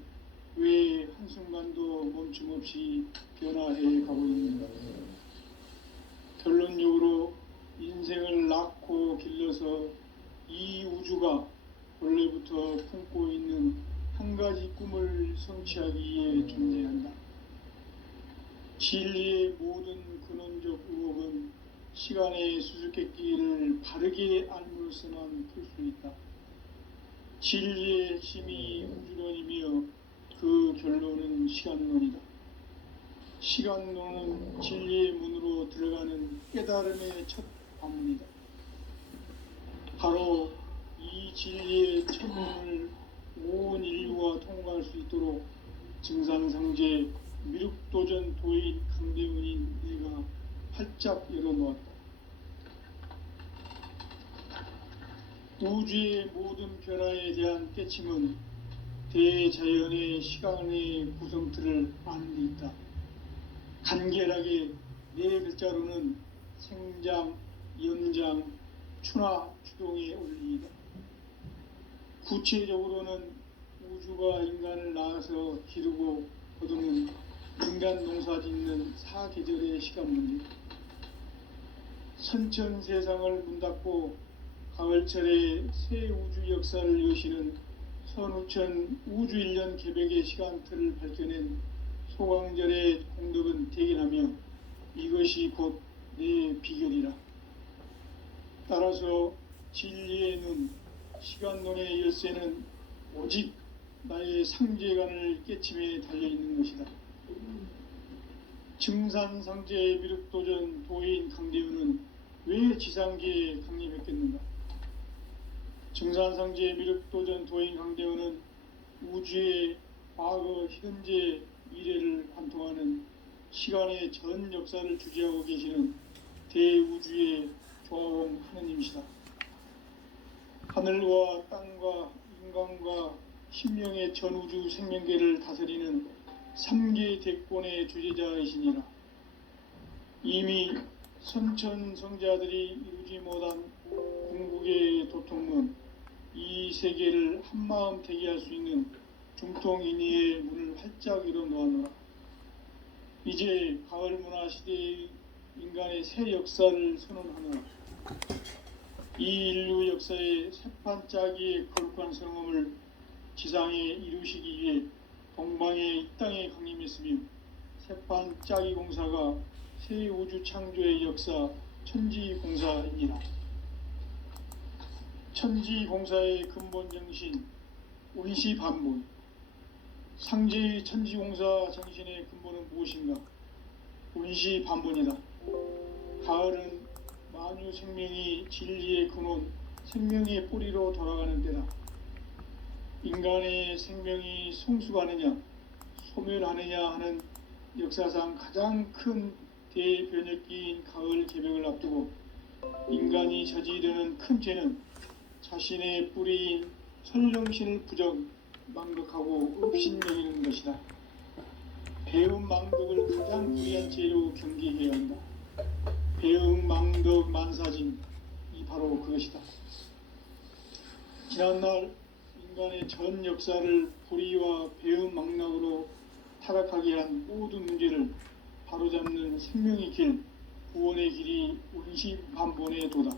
왜 한순간도 멈춤없이 변화해 가고 있는가? 결론적으로 인생을 낳고 길러서 이 우주가 원래부터 품고 있는 한 가지 꿈을 성취하기 위해 존재한다. 진리의 모든 근원적 의혹은 시간의 수수께끼를 바르게 알므로서만 풀 수 있다. 진리의 핵심이 우주론이며 그 결론은 시간론이다. 시간론은 진리의 문으로 들어가는 깨달음의 첫 방문이다. 바로 이 진리의 첫 문을 온 인류가 통과할 수 있도록 증산상제 미륵도전 도인 강대훈인 내가 활짝 열어놓았다. 우주의 모든 변화에 대한 깨침은 대자연의 시간의 구성틀을 아는 데 있다. 간결하게 네 글자로는 생장, 연장, 추나 추동의 원리이다. 구체적으로는 우주가 인간을 낳아서 기르고 거두는 인간 농사 짓는 사계절의 시간 문제. 선천 세상을 문 닫고 가을철에 새 우주 역사를 여시는 선우천 우주일년 개벽의 시간틀을 밝혀낸 소강절의 공덕은 대견하며 이것이 곧 내 비결이라. 따라서 진리의 눈, 시간론의 열쇠는 오직 나의 상제관을 깨침에 달려있는 것이다. 증산상제 미륵도전 도인 강대훈은 왜 지상계에 강림했겠는가? 증산상제 미륵도전 도인 강대훈은 우주의 과거, 현재, 미래를 관통하는 시간의 전 역사를 주재하고 계시는 대우주의 조화원 하느님이시다. 하늘과 땅과 인간과 신명의 전우주 생명계를 다스리는 3계 대권의 주제자이시니라. 이미 선천성자들이 이루지 못한 궁극의 도통문, 이 세계를 한마음 되게 할 수 있는 중통인의의 문을 활짝 열어놓아노라. 이제 가을 문화 시대의 인간의 새 역사를 선언하노라. 이 인류 역사의 새판짜기의 거룩한 성험을 지상에 이루시기 위해 동방의 이 땅에 강림했으며 새판짜기 공사가 새 우주 창조의 역사 천지공사입니다. 천지공사의 근본 정신 원시반본. 상제의 천지공사 정신의 근본은 무엇인가? 원시반본이다. 가을은 만유 생명이 진리의 근원 생명의 뿌리로 돌아가는 때다. 인간의 생명이 성숙하느냐 소멸하느냐 하는 역사상 가장 큰 대변혁기인 가을 개벽을 앞두고 인간이 저지르는 큰 죄는 자신의 뿌리인 선령신을 망덕하고 업신여기는 것이다. 배은망덕을 가장 불의한 죄로 경계해야 한다. 배은망덕 만사진이 바로 그것이다. 지난날 인간의 전 역사를 불의와 배은망락으로 타락하게 한 모든 문제를 바로잡는 생명의 길, 구원의 길이 운시반본의 도다.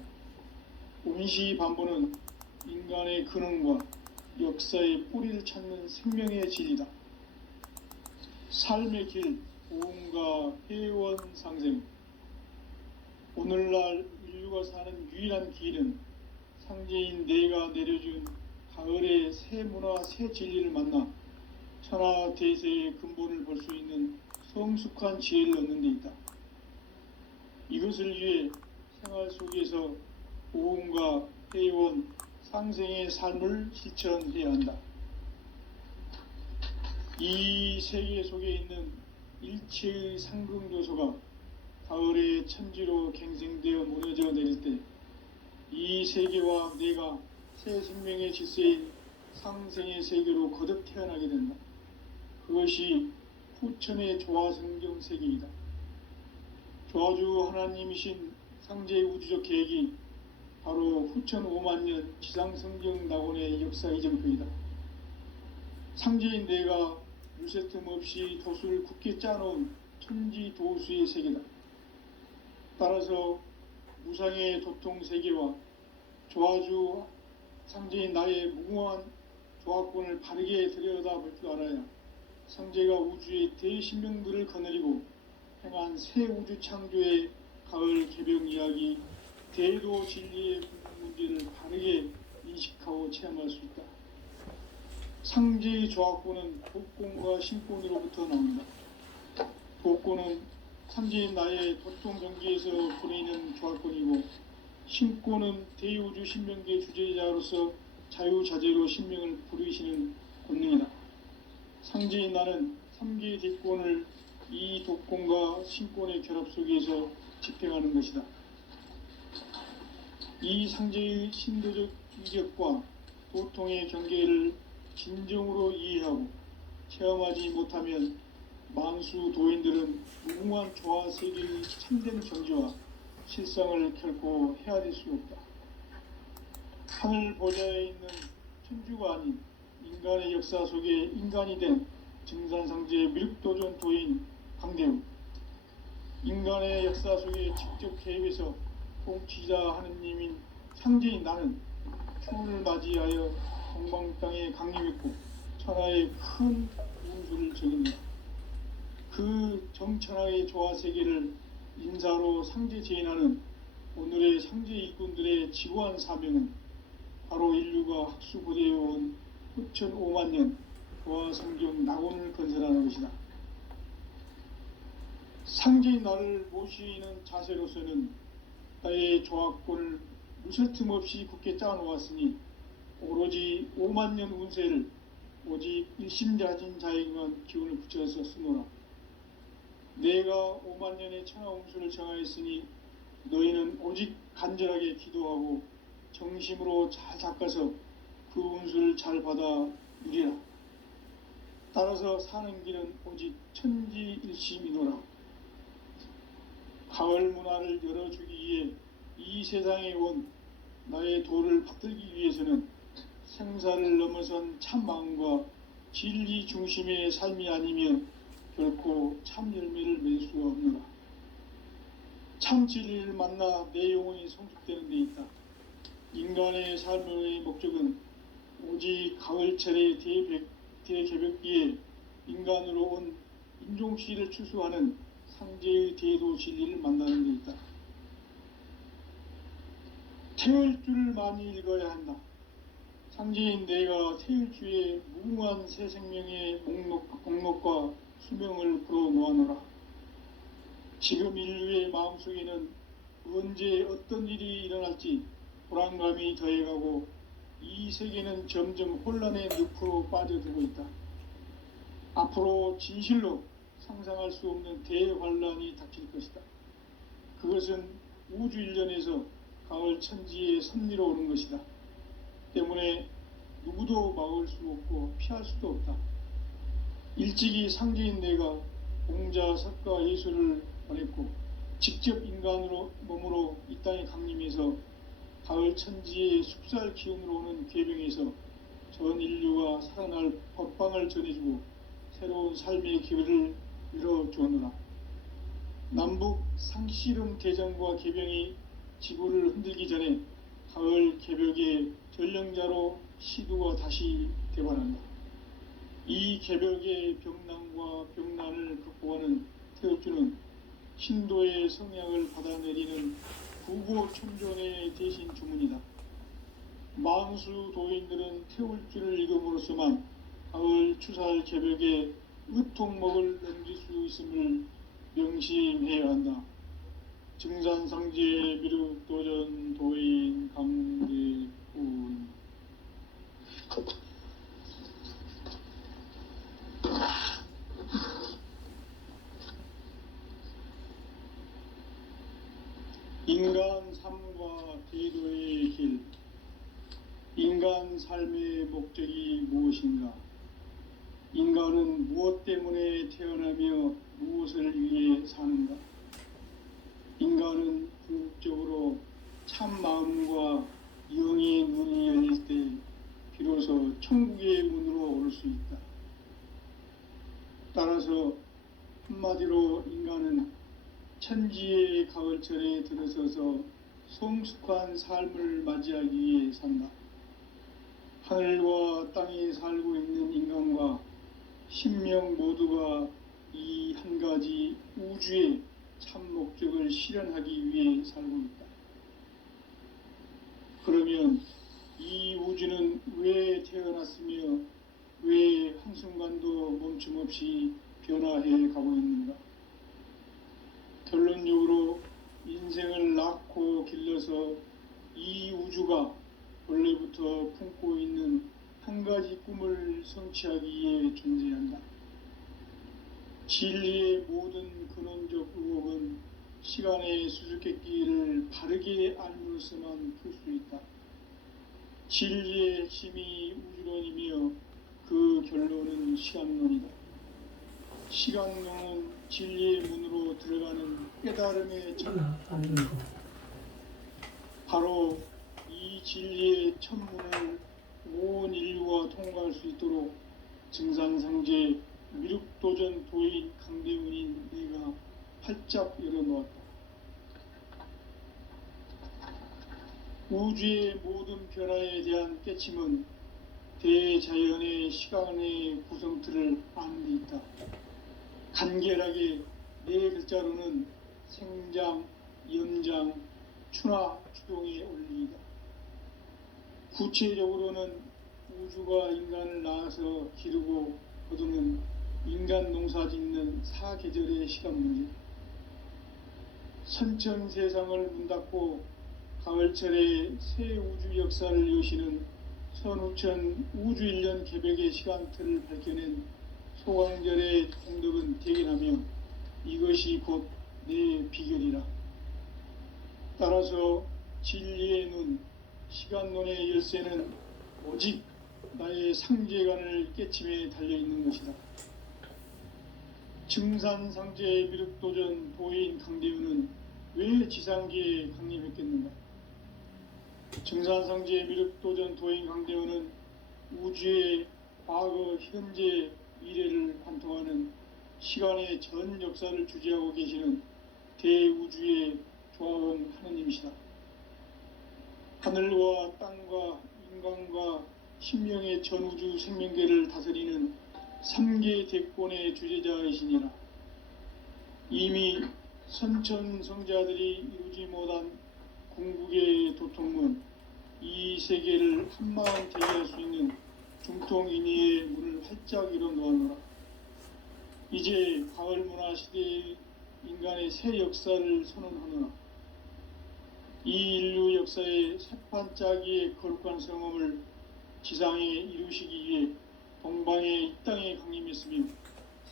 운시반본은 인간의 근원과 역사의 뿌리를 찾는 생명의 진리다. 삶의 길, 보험과 회원 상생. 오늘날 인류가 사는 유일한 길은 상제인 내가 내려준 가을의 새 문화, 새 진리를 만나 천하 대세의 근본을 볼 수 있는 성숙한 지혜를 얻는 데 있다. 이것을 위해 생활 속에서 보험과 회원, 상생의 삶을 실천해야 한다. 이 세계 속에 있는 일체의 상승조소가 가을의 천지로 갱생되어 무너져 내릴 때 이 세계와 내가 새 생명의 질서인 상생의 세계로 거듭 태어나게 된다. 그것이 후천의 조화성경 세계이다. 조화주 하나님이신 상제의 우주적 계획이 바로 후천 5만년 지상성경 낙원의 역사 이정표이다. 상제인 내가 물새 틈 없이 도수를 굳게 짜놓은 천지 도수의 세계다. 따라서 무상의 도통 세계와 조화주 상제인 나의 무궁한 조화권을 바르게 들여다볼 줄 알아야 상제가 우주의 대신명들을 거느리고 행한 새 우주 창조의 가을 개벽 이야기, 대도 진리의 문제를 바르게 인식하고 체험할 수 있다. 상제의 조화권은 도권과 신권으로부터 나온다. 도권은 상제인 나의 도통 경지에서 보내는 조화권이고, 신권은 대우주 신명계 주제자로서 자유자재로 신명을 부르시는 권능이다. 상제인 나는 3개의 대권을 이 도권과 신권의 결합 속에서 집행하는 것이다. 이 상제의 신도적 위력과 도통의 경계를 진정으로 이해하고 체험하지 못하면 만수 도인들은 무궁한 조화 세계의 참된 경지와 실상을 결코 헤아릴 수 없다. 하늘 보좌에 있는 천주가 아닌 인간의 역사 속에 인간이 된 증산상제의 미륵도전 도인 강대우, 인간의 역사 속에 직접 개입해서 통치자 하느님인 상제인 나는 추운을 맞이하여 동방 땅에 강림했고 천하의 큰 운수를 적인다. 그 정천하의 조화 세계를 인사로 상제 제인하는 오늘의 상제 일꾼들의 지구한 사명은 바로 인류가 학수고대해온 후천 5만년 조화 성경 낙원을 건설하는 것이다. 상제인 나를 모시는 자세로서는 나의 조화권을 무설 틈 없이 굳게 짜놓았으니 오로지 5만년 운세를 오직 일심자진 자에게만 기운을 붙여서 쓰노라. 내가 5만년의 천하 운수를 정하였으니 너희는 오직 간절하게 기도하고 정심으로 잘 닦아서 그 운수를 잘 받아 누리라. 따라서 사는 길은 오직 천지일심이노라. 가을 문화를 열어주기 위해 이 세상에 온 나의 도를 받들기 위해서는 생사를 넘어선 참 마음과 진리 중심의 삶이 아니면 결코 참 열매를 맺을 수가 없노라. 참 진리를 만나 내 영혼이 성숙되는 데 있다. 인간의 삶의 목적은 오직 가을철의 대개벽기에 인간으로 온 인종씨를 추수하는 상제의 대도 진리를 만나는 데 있다. 태일주를 많이 읽어야 한다. 상제인 내가 태일주의 무궁한 새 생명의 목록과 수명을 풀어놓아노라. 지금 인류의 마음속에는 언제 어떤 일이 일어날지 불안감이 더해가고 이 세계는 점점 혼란의 늪으로 빠져들고 있다. 앞으로 진실로 상상할 수 없는 대환란이 닥칠 것이다. 그것은 우주 일련에서 가을 천지의 섭리로 오는 것이다. 때문에 누구도 막을 수 없고 피할 수도 없다. 일찍이 상제인 내가 공자, 석가, 예수를 보냈고 직접 인간으로 몸으로 이 땅에 강림해서 가을 천지의 숲살 기운으로 오는 궤병에서 전 인류가 살아날 법방을 전해주고 새로운 삶의 기회를 열어주었노라. 남북 상씨름 대전과 개병이 지구를 흔들기 전에 가을 개벽의 전령자로 시두가 다시 되관한다. 이 개벽의 병난과 병난을 극복하는 태엽주는 신도의 성향을 받아내리는 구고천존의 대신 주문이다. 만수 도인들은 태울주를 읽음으로써만 가을 추살 개벽의 의통목을 넘길 수 있음을 명심해야 한다. 증산상제 미륵도전 도인 강대군. 인간 삶과 대도의 길. 인간 삶의 목적이 무엇인가? 인간은 무엇 때문에 태어나며 무엇을 위해 사는가? 인간은 궁극적으로 참 마음과 영의 문이 열릴 때 비로소 천국의 문으로 오를 수 있다. 따라서 한마디로 인간은 천지의 가을철에 들어서서 성숙한 삶을 맞이하기 위해 산다. 하늘과 땅에 살고 있는 인간과 신명 모두가 이 한 가지 우주의 참 목적을 실현하기 위해 살고 있다. 그러면 이 우주는 왜 태어났으며 왜 한순간도 멈춤 없이 변화해 가고 있는가? 결론적으로 인생을 낳고 길러서 이 우주가 원래부터 품고 있는 한 가지 꿈을 성취하기 위해 존재한다. 진리의 모든 근원적 의혹은 시간의 수수께끼를 바르게 알므로서만 풀 수 있다. 진리의 핵심이 우주론이며 그 결론은 시간론이다. 시간론은 진리의 문으로 들어가는 깨달음의 바로 이 진리의 천문을 온 인류가 통과할 수 있도록 증산상제 미륵도전 도인 강대훈인 내가 활짝 열어놓았다. 우주의 모든 변화에 대한 깨침은 대자연의 시간의 구성틀을 아는 데 있다. 간결하게 네 글자로는 생장, 염장, 추나 추동의 원리이다. 구체적으로는 우주가 인간을 낳아서 기르고 거두는 인간 농사 짓는 사계절의 시간 문제. 선천 세상을 문 닫고 가을철에 새 우주 역사를 여시는 선우천 우주일년 개벽의 시간틀을 밝혀낸 소강절의 공덕은 대견하며 이것이 곧 내 비결이라. 따라서 진리의 눈, 시간론의 열쇠는 오직 나의 상제관을 깨침에 달려있는 것이다. 증산상제 미륵도전 도인 강대훈은 왜 지상계에 강림했겠는가? 증산상제 미륵도전 도인 강대훈은 우주의 과거, 현재, 미래를 관통하는 시간의 전 역사를 주재하고 계시는 대우주의 조화원 하느님이시다. 하늘과 땅과 인간과 신명의 전우주 생명계를 다스리는 3계 대권의 주재자이시니라. 이미 선천 성자들이 이루지 못한 궁극의 도통문, 이 세계를 한마음 대리할 수 있는 중통인의의 문을 활짝 열어 놓아노라. 이제 가을 문화 시대의 인간의 새 역사를 선언하노라. 이 인류 역사의 새판짜기의 거룩한 성험을 지상에 이루시기 위해 동방의 이 땅에 강림했으며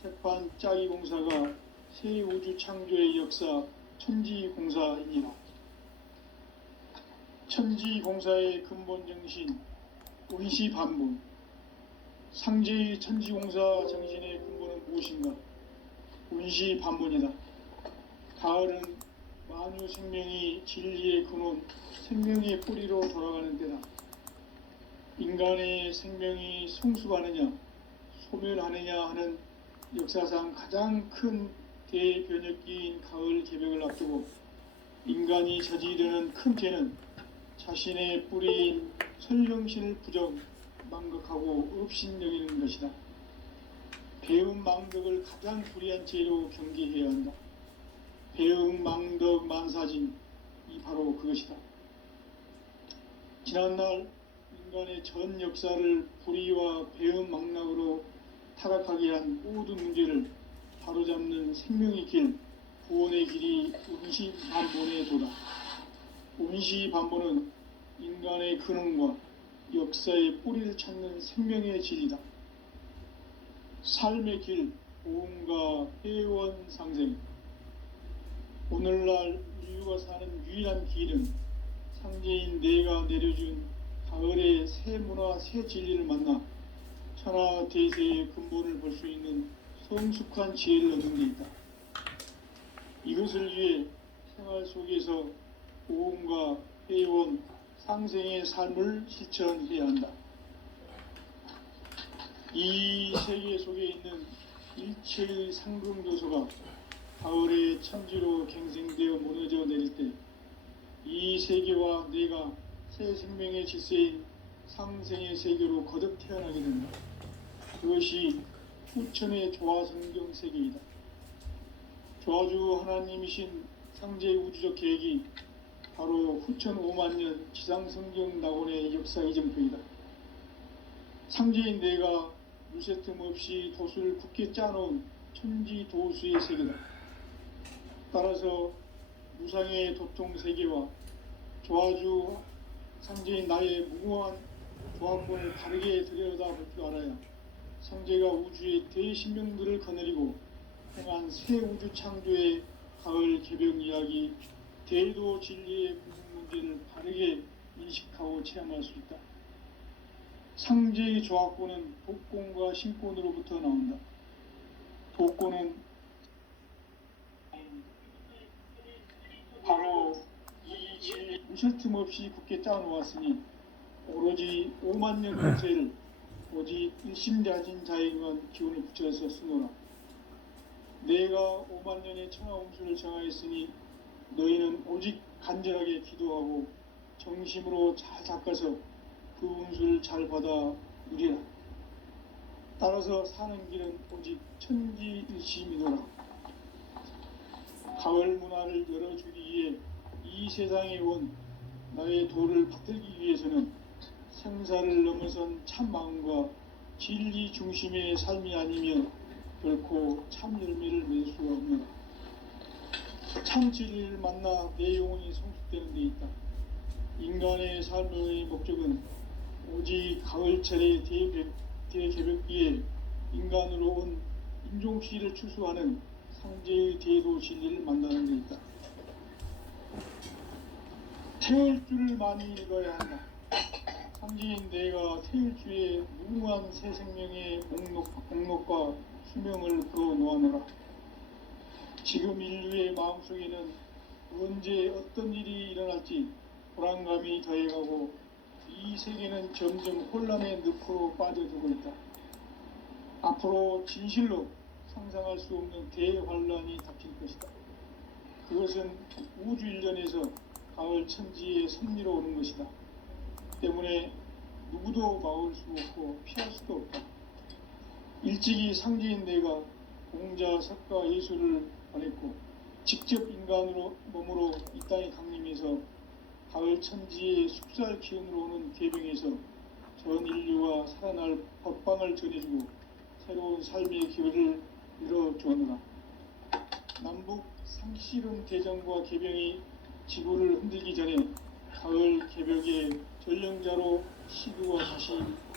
새판짜기 공사가 새 우주 창조의 역사 천지공사이니라. 천지공사의 근본 정신 운시반본. 상제의 천지공사 정신의 근본은 무엇인가? 운시반본이다. 가을은 만유 생명이 진리의 근원, 생명의 뿌리로 돌아가는 때다. 인간의 생명이 성숙하느냐, 소멸하느냐 하는 역사상 가장 큰 대변혁기인 가을 개벽을 앞두고 인간이 저지르는 큰 죄는 자신의 뿌리인 설령신을 부정, 망극하고 업신여기는 것이다. 배음 망덕을 가장 불의한 죄로 경계해야 한다. 배음 망덕 만사진, 이 바로 그것이다. 지난날 인간의 전 역사를 불의와 배음 망락으로 타락하게 한 모든 문제를 바로잡는 생명의 길, 구원의 길이 운시반본의 도다. 운시반본은 인간의 근원과 역사의 뿌리를 찾는 생명의 질이다. 삶의 길, 보험과 회원상생. 오늘날 인류가 사는 유일한 길은 상제인 내가 내려준 가을의 새 문화, 새 진리를 만나 천하대세의 근본을 볼 수 있는 성숙한 지혜를 얻는 데 있다. 이것을 위해 생활 속에서 보험과 회원, 상생의 삶을 실천해야 한다. 이 세계 속에 있는 일체의 상금 요소가 가을의 천지로 갱생되어 무너져 내릴 때 이 세계와 내가 새 생명의 질서인 상생의 세계로 거듭 태어나게 된다. 그것이 후천의 조화성경 세계이다. 조화주 하나님이신 상제 우주적 계획이 바로 후천 5만년 지상성경 낙원의 역사 이정표이다. 상제인 내가 물새 틈 없이 도수를 굳게 짜놓은 천지도수의 세계다. 따라서 무상의 도통 세계와 조화주 상제인 나의 무궁한 조합권을 다르게 들여다볼 줄 알아야 상제가 우주의 대신명들을 거느리고 행한 새 우주 창조의 가을 개벽 이야기, 대도 진리의 구분 문제를 바르게 인식하고 체험할 수 있다. 상제의 조합권은 복권과 신권으로부터 나온다. 복권은 바로 이 진리 무실 틈 없이 굳게 짜놓았으니 오로지 5만 년 권세를 오직 일심자진 자에게만 기운을 붙여서 쓰노라. 내가 5만 년의 천하음수를 정하였으니 너희는 오직 간절하게 기도하고 정심으로 잘 닦아서 그 운수를 잘 받아 누리라. 따라서 사는 길은 오직 천지일심이노라. 가을 문화를 열어주기 위해 이 세상에 온 나의 도를 받들기 위해서는 생사를 넘어선 참 마음과 진리 중심의 삶이 아니면 결코 참 열매를 맺을 수가 없노라. 참 진리를 만나 내 영혼이 성숙되는 데 있다. 인간의 삶의 목적은 오직 가을철의 대개벽기에 인간으로 온 인종시를 추수하는 상제의 대도 진리를 만나는 데 있다. 태울 줄을 많이 읽어야 한다. 상제인 내가 태울 주의 무궁한 새 생명의 목록과 수명을 그어 놓아노라. 지금 인류의 마음속에는 언제 어떤 일이 일어날지 불안감이 더해가고 이 세계는 점점 혼란의 늪으로 빠져들고 있다. 앞으로 진실로 상상할 수 없는 대환란이 닥칠 것이다. 그것은 우주 일련에서 가을 천지의 섭리로 오는 것이다. 때문에 누구도 막을 수 없고 피할 수도 없다. 일찍이 상제인 내가 공자, 석가, 예수를 보냈고 직접 인간으로 몸으로 이 땅에 강림해서 가을 천지의 숙살 기운으로 오는 계병에서 전 인류가 살아날 법방을 전해주고 새로운 삶의 기회를 열어주었노라. 남북 상실은 대전과 계병이 지구를 흔들기 전에 가을 개벽의 전령자로 시드와 다시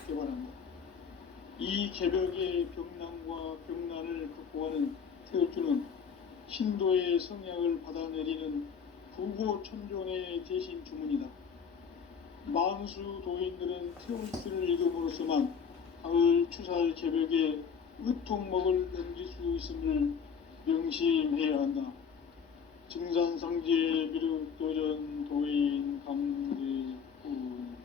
개발합니다. 이 개벽의 벽난과 벽난을 극복하는 태울주는 신도의 성약을 받아내리는 부고천존의 대신 주문이다. 만수 도인들은 태울주를 읽음으로써만 가을 추살 개벽의 의통목을 넘길 수 있음을 명심해야 한다. 증산상제 미륵도전 도인 강제군.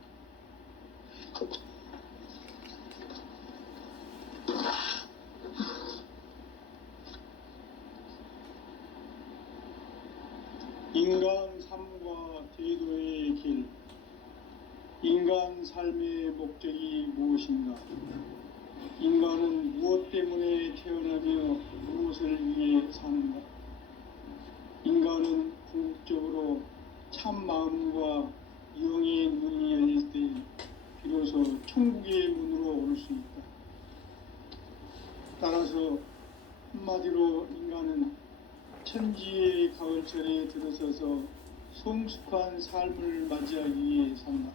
인간 삶과 제도의 길. 인간 삶의 목적이 무엇인가? 인간은 무엇 때문에 태어나며 무엇을 위해 사는가? 인간은 궁극적으로 참 마음과 영의 눈이 열릴 때 비로소 천국의 문으로 올 수 있다. 따라서 한마디로 인간은 천지의 가을철에 들어서서 성숙한 삶을 맞이하기 위해 산다.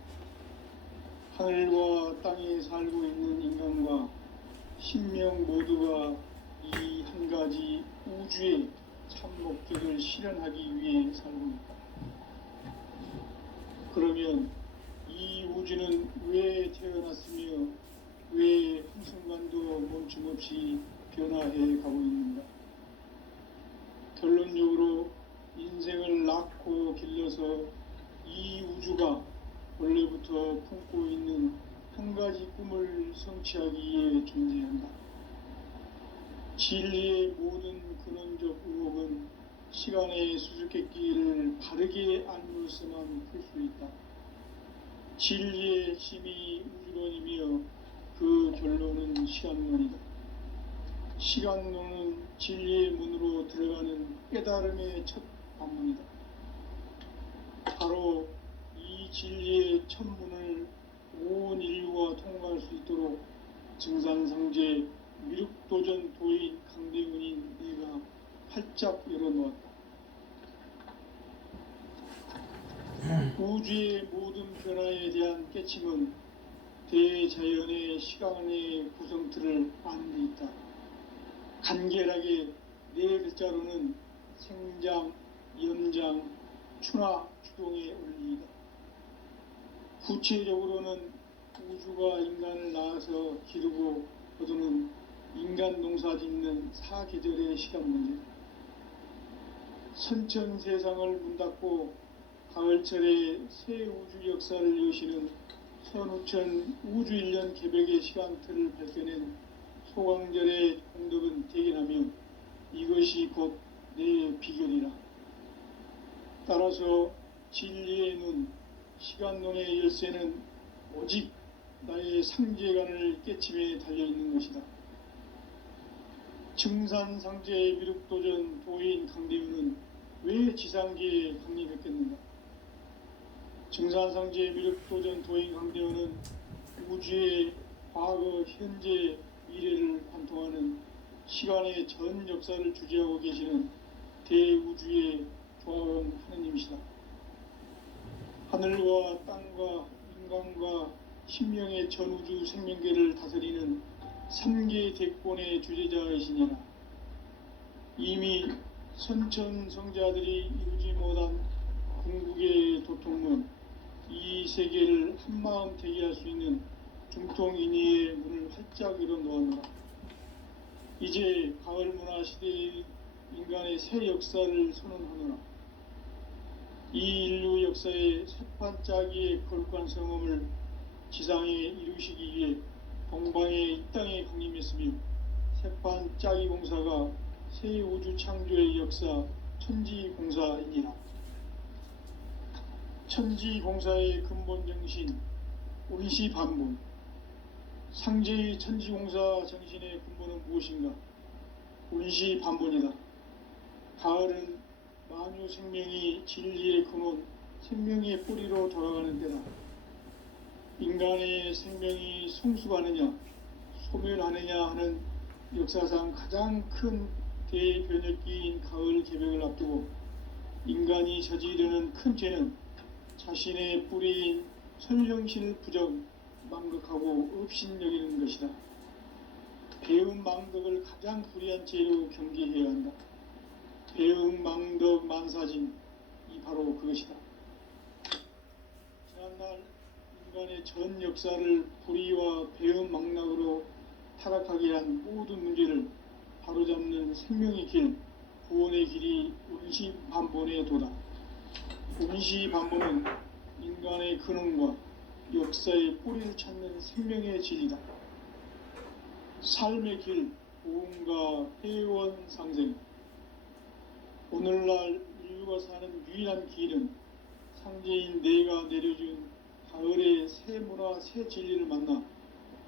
하늘과 땅에 살고 있는 인간과 신명 모두가 이 한 가지 우주의 참 목적을 실현하기 위해 살고 있다. 그러면 이 우주는 왜 태어났으며 왜 한순간도 멈춤없이 변화해 가고 있는가? 결론적으로 인생을 낳고 길러서 이 우주가 원래부터 품고 있는 한 가지 꿈을 성취하기 위해 존재한다. 진리의 모든 근원적 의혹은 시간의 수수께끼를 바르게 알므로서만 풀 수 있다. 진리의 핵심이 우주론이며 그 결론은 시간론이다. 시간론은 진리의 문으로 들어가는 깨달음의 첫 관문이다. 바로 이 진리의 첫 문을 온 인류가 통과할 수 있도록 증산상제 미륵도전 도인 강대훈인 네가 활짝 열어놓았다. 우주의 모든 변화에 대한 깨침은 대자연의 시간의 구성틀을 아는 데 있다. 간결하게 네 글자로는 생장, 염장, 추나, 추동의 원리이다. 구체적으로는 우주가 인간을 낳아서 기르고 거두는 인간 농사 짓는 사계절의 시간 문제다. 선천 세상을 문 닫고 가을철에 새 우주 역사를 여시는 선우천 우주 1년 개벽의 시간틀을 밝혀낸 소강절의 공덕은 대견하며 이것이 곧 내 비결이라. 따라서 진리의 눈, 시간론의 열쇠는 오직 나의 상제관을 깨침에 달려있는 것이다. 증산상제 미륵도전 도인 강대훈은 왜 지상계에 강림했겠는가? 증산상제 미륵도전 도인 강대훈은 우주의 과거, 현재, 미래를 관통하는 시간의 전 역사를 주재하고 계시는 대우주의 조화원 하느님이시다. 하늘과 땅과 인간과 신명의 전우주 생명계를 다스리는 3계 대권의 주재자이시니라. 이미 선천성자들이 이루지 못한 궁극의 도통문, 이 세계를 한마음 되게 할 수 있는 중통인의의 문을 활짝 열어놓아노라. 이제 가을 문화 시대의 인간의 새 역사를 선언하노라. 이 인류 역사의 새판짜기의 거룩한 성험을 지상에 이루시기 위해 동방에 이 땅에 강림했으며 새판짜기 공사가 새 우주 창조의 역사 천지공사이니라. 천지공사의 근본 정신 운시반문. 상제의 천지공사 정신의 근본은 무엇인가? 운시반문이다. 가을은 만유 생명이 진리의 근원, 생명의 뿌리로 돌아가는 때다. 인간의 생명이 성숙하느냐, 소멸하느냐 하는 역사상 가장 큰 대변혁기인 가을 개벽을 앞두고 인간이 저지르는 큰 죄는 자신의 뿌리인 선령신을 망각하고 업신여기는 것이다. 배음 망덕을 가장 불의한 죄로 경계해야 한다. 배음 망덕 만사진, 이 바로 그것이다. 지난날 인간의 전 역사를 불의와 배음 망락으로 타락하게 한 모든 문제를 바로잡는 생명의 길, 구원의 길이 운시반본의 도다. 운시반본은 인간의 근원과 역사의 뿌리를 찾는 생명의 진리다. 삶의 길, 보험과 회원 상생. 오늘날 인류가 사는 유일한 길은 상제인 내가 내려준 가을의 새 문화, 새 진리를 만나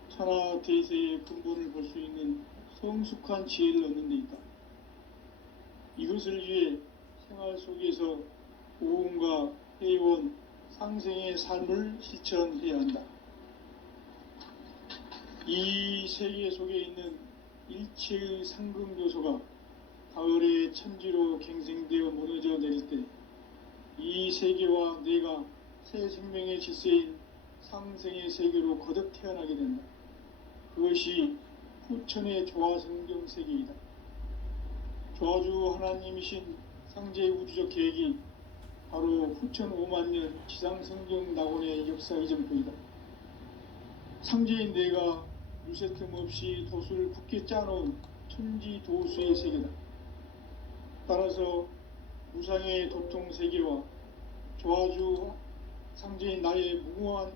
천하 대세의 근본을 볼 수 있는 성숙한 지혜를 얻는 데 있다. 이것을 위해 생활 속에서 보험과 회원, 상생의 삶을 실천해야 한다. 이 세계 속에 있는 일체의 상금 요소가 가을의 천지로 갱생되어 무너져 내릴 때 이 세계와 내가 새 생명의 질서인 상생의 세계로 거듭 태어나게 된다. 그것이 후천의 조화성경 세계이다. 조화주 하나님이신 상제의 우주적 계획이 바로 후천 5만년 지상성경 낙원의 역사 이전뿐이다. 상제인 내가 유세틈 없이 도수를 굳게 짜놓은 천지도수의 세계다. 따라서 무상의 도통세계와 조화주 상제인 나의 무궁한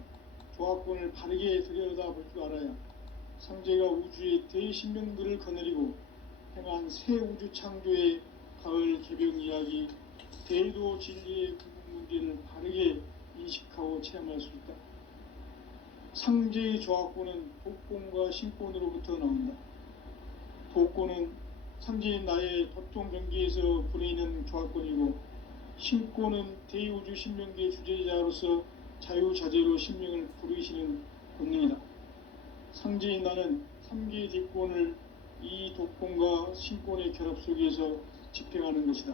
조화권을 바르게 들여다볼 줄 알아야 상제가 우주의 대신명들을 거느리고 행한 새 우주 창조의 가을 개벽 이야기, 대도 진리의 궁극 문제를 바르게 인식하고 체험할 수 있다. 상제의 조화권은 독권과 신권으로부터 나온다. 독권은 상제인 나의 도통 경계에서 부리는 조화권이고, 신권은 대우주 신명계의 주제자로서 자유자재로 신명을 부르시는 본능이다. 상제인 나는 3개의 뒷권을 이 독권과 신권의 결합 속에서 집행하는 것이다.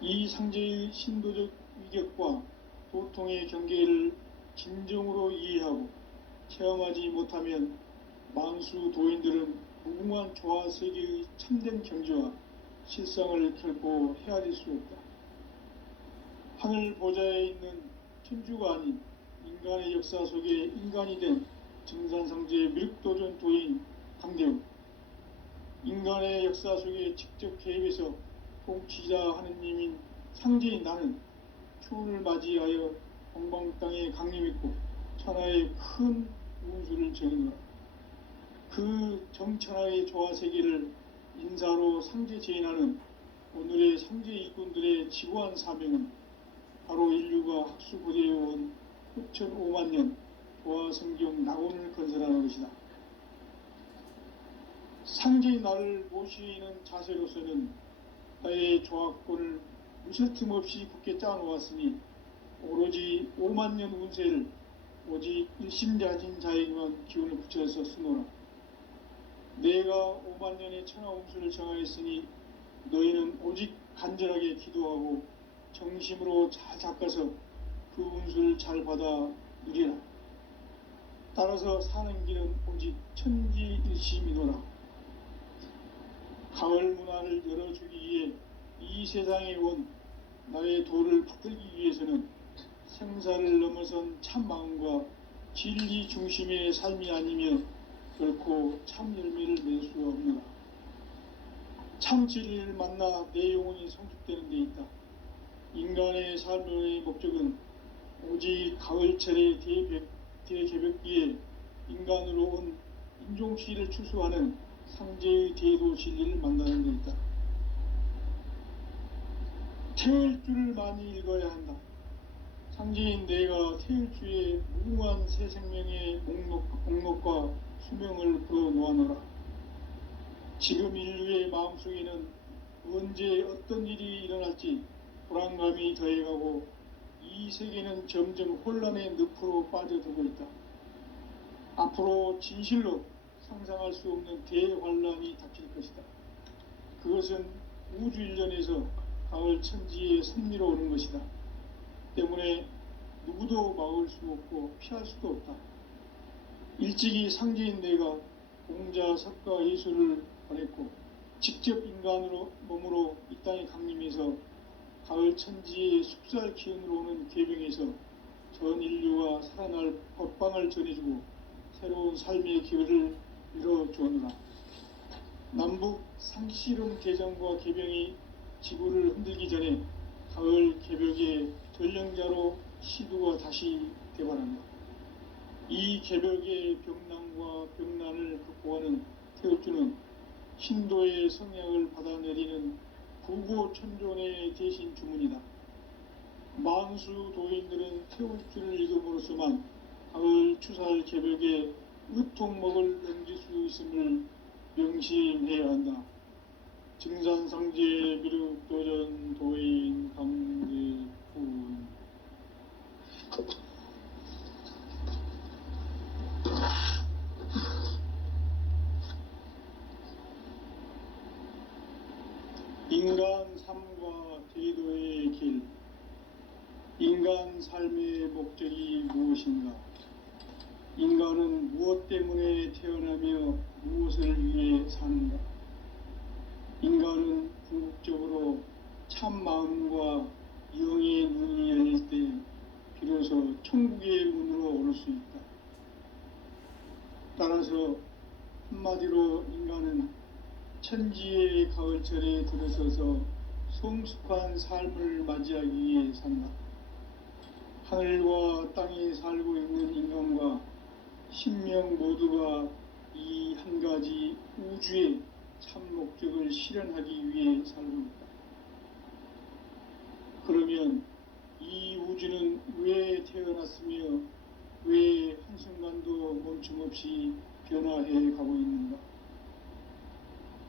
이 상제의 신도적 위격과 도통의 경계를 진정으로 이해하고 체험하지 못하면 만수 도인들은 무궁한 조화 세계의 참된 경지와 실상을 결코 헤아릴 수 없다. 하늘 보좌에 있는 천주가 아닌 인간의 역사 속에 인간이 된 증산상제의 밀도전 도인 강대우, 인간의 역사 속에 직접 개입해서 통치자 하느님인 상제인 나는 추운을 맞이하여 동방 땅에 강림했고 천하의 큰 운수를 정의노라. 그 정천하의 조화세계를 인사로 상제 제인하는 오늘의 상제 일꾼들의 지구한 사명은 바로 인류가 학수고대해온 후천 5만년 조화성경 낙원을 건설하는 것이다. 상제의 나를 모시는 자세로서는 나의 조화권을 무쇠틈 없이 굳게 짜놓았으니 오로지 5만년 운세를 오직 일심자진 자에게만 기운을 붙여서 쓰노라. 내가 5만년의 천하 운수를 정하였으니 너희는 오직 간절하게 기도하고 정심으로 잘 닦아서 그 운수를 잘 받아 누리라. 따라서 사는 길은 오직 천지일심이노라. 가을 문화를 열어주기 위해 이 세상에 온 나의 도를 받들기 위해서는 생사를 넘어선 참 마음과 진리 중심의 삶이 아니면 결코 참 열매를 낼 수 없노라. 참 진리를 만나 내 영혼이 성숙되는 데 있다. 인간의 삶의 목적은 오직 가을철의 대개벽기에 인간으로 온 인종시를 추수하는 상제의 대도 진리를 만나는 데 있다. 태일주를 많이 읽어야 한다. 상제인 내가 태일주의 무궁한 새 생명의 목록과 수명을 풀어놓아노라. 지금 인류의 마음속에는 언제 어떤 일이 일어날지 불안감이 더해가고 이 세계는 점점 혼란의 늪으로 빠져들고 있다. 앞으로 진실로 상상할 수 없는 대환란이 닥칠 것이다. 그것은 우주 일련에서 가을 천지의 섭리로 오는 것이다. 때문에 누구도 막을 수 없고 피할 수도 없다. 일찍이 상제인 내가 공자, 석가, 예수를 보냈고 직접 인간으로 몸으로 이 땅에 강림해서 가을 천지의 숲살 기운으로 오는 계병에서 전 인류가 살아날 법방을 전해주고 새로운 삶의 기회를 이뤄주었노라. 남북 상씨름 대장과 계병이 지구를 흔들기 전에 가을 개벽의 전령자로 시두가 다시 대발한다. 이 개벽의 병난과 병난을 극복하는 태울주는 신도의 성약을 받아내리는 구고천존의 대신 주문이다. 만수 도인들은 태울주를 읽음으로써만 가을 추살 개벽의 의통목을 넘길 수 있음을 명심해야 한다. 증산상제 미륵도전 도인 강제훈. 인간 삶과 대도의 길. 인간 삶의 목적이 무엇인가? 인간은 무엇 때문에 태어나며 무엇을 위해 사는가? 인간은 궁극적으로 참 마음과 영의 눈이 열릴 때 비로소 천국의 문으로 오를 수 있다. 따라서 한마디로 인간은 천지의 가을철에 들어서서 성숙한 삶을 맞이하기 위해 산다. 하늘과 땅에 살고 있는 인간과 신명 모두가 이 한 가지 우주의 참 목적을 실현하기 위해 살고 있다. 그러면 이 우주는 왜 태어났으며 왜 한순간도 멈춤없이 변화해 가고 있는가?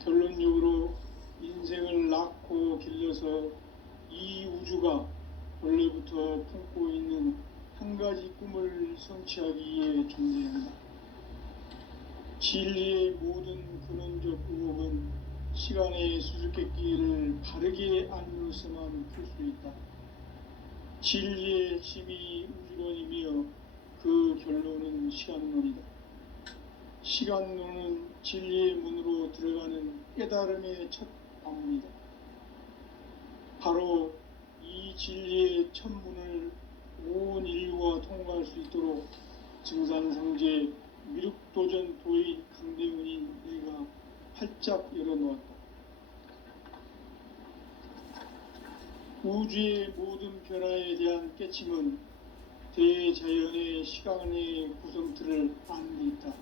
결론적으로 인생을 낳고 길러서 이 우주가 원래부터 품고 있는 한 가지 꿈을 성취하기 위해 존재한다. 진리의 모든 근원적 의혹은 시간의 수수께끼를 바르게 알므로서만 풀 수 있다. 진리의 핵심이 우주론이며 그 결론은 시간론이다. 시간론은 진리의 문으로 들어가는 깨달음의 첫 방문이다. 바로 이 진리의 첫 문을 온 인류가 통과할 수 있도록 증산상제 미륵도전 도인 강대훈인 내가 활짝 열어놓았다. 우주의 모든 변화에 대한 깨침은 대자연의 시간의 구성틀을 아는 데 있다.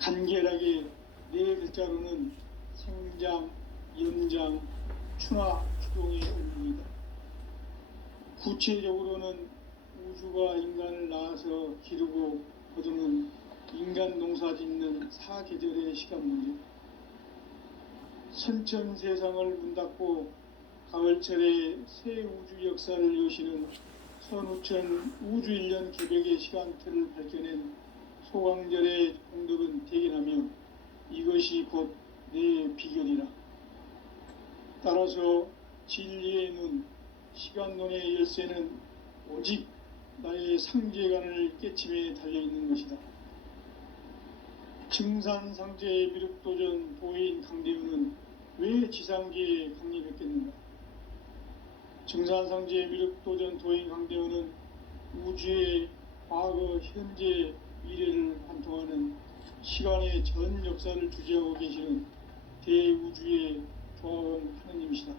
간결하게 네 글자로는 생장, 연장, 추나 추동의 의미이다. 구체적으로는 우주가 인간을 낳아서 기르고 거두는 인간 농사 짓는 사계절의 시간 문제. 선천 세상을 문닫고 가을철에 새 우주 역사를 여시는 선우천 우주 1년 개벽의 시간틀을 밝혀낸 소강절의 공덕은 대견하며 이것이 곧 내 비결이라. 따라서 진리의 눈, 시간론의 열쇠는 오직 나의 상제관을 깨침에 달려있는 것이다. 증산상제 미륵도전 도인 강대훈은 왜 지상계에 강림했겠는가? 증산상제 미륵도전 도인 강대훈은 우주의 과거, 현재, 미래를 관통하는 시간의 전 역사를 주재하고 계시는 대우주의 조화원 하느님이시다.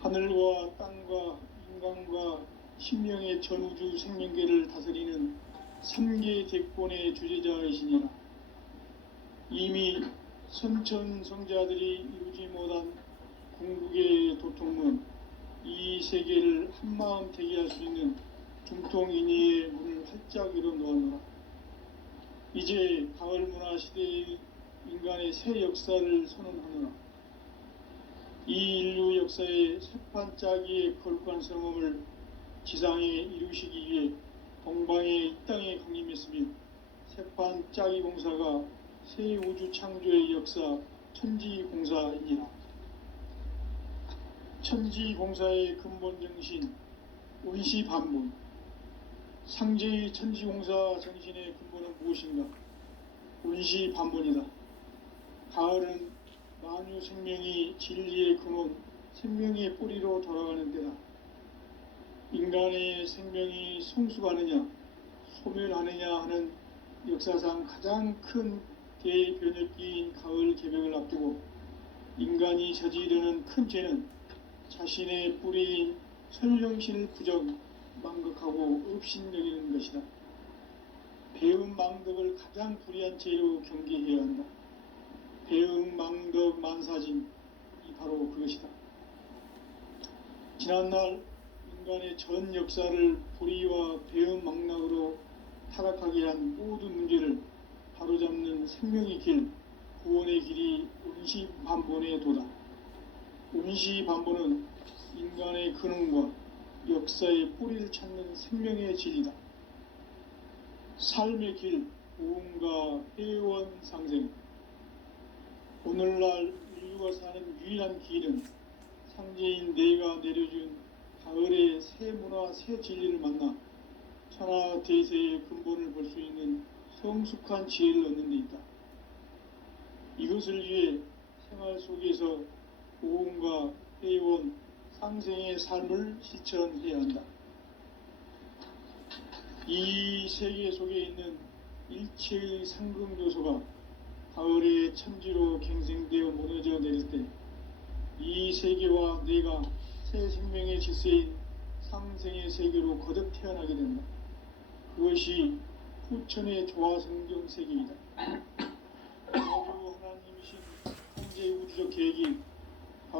하늘과 땅과 인간과 신명의 전우주 생명계를 다스리는 3계 대권의 주제자이시니라. 이미 선천성자들이 이루지 못한 궁극의 도통문, 이 세계를 한마음 되게 할 수 있는 중통인의의 문을 활짝 열어놓았노라. 이제 가을 문화 시대의 인간의 새 역사를 선언하노라. 이 인류 역사의 새판짜기의 거룩한 성험을 지상에 이루시기 위해 동방의 이 땅에 강림했으며 새판짜기 공사가 새 우주 창조의 역사 천지공사이니라. 천지공사의 근본 정신, 원시반본. 상제의 천지공사 정신의 근본은 무엇인가? 원시반본이다. 가을은 만유 생명이 진리의 근원, 생명의 뿌리로 돌아가는 때다. 인간의 생명이 성숙하느냐, 소멸하느냐 하는 역사상 가장 큰 대변혁기인 가을 개벽을 앞두고 인간이 저지르는 큰 죄는 자신의 뿌리인 설령신을 부정, 망극하고 업신여기는 것이다. 배은망덕을 가장 불의한 죄로 경계해야 한다. 배은망덕 만사진이 바로 그것이다. 지난날 인간의 전 역사를 불의와 배은망락으로 타락하게 한 모든 문제를 바로잡는 생명의 길, 구원의 길이 원시반본의 도다. 원시반본은 인간의 근원과 역사의 뿌리를 찾는 생명의 진리다. 삶의 길, 보험과 회원 상생. 오늘날 인류가 사는 유일한 길은 상제인 내가 내려준 가을의 새 문화, 새 진리를 만나 천하 대세의 근본을 볼 수 있는 성숙한 지혜를 얻는 데 있다. 이것을 위해 생활 속에서 보험과 회원, 상생의 삶을 실천해야 한다. 이 세계 속에 있는 일체의 상금 요소가 가을의 천지로 갱생되어 무너져 내릴 때 이 세계와 내가 새 생명의 질서인 상생의 세계로 거듭 태어나게 된다. 그것이 후천의 조화성경 세계이다. 아주 하나님이신 창제 우주적 계획이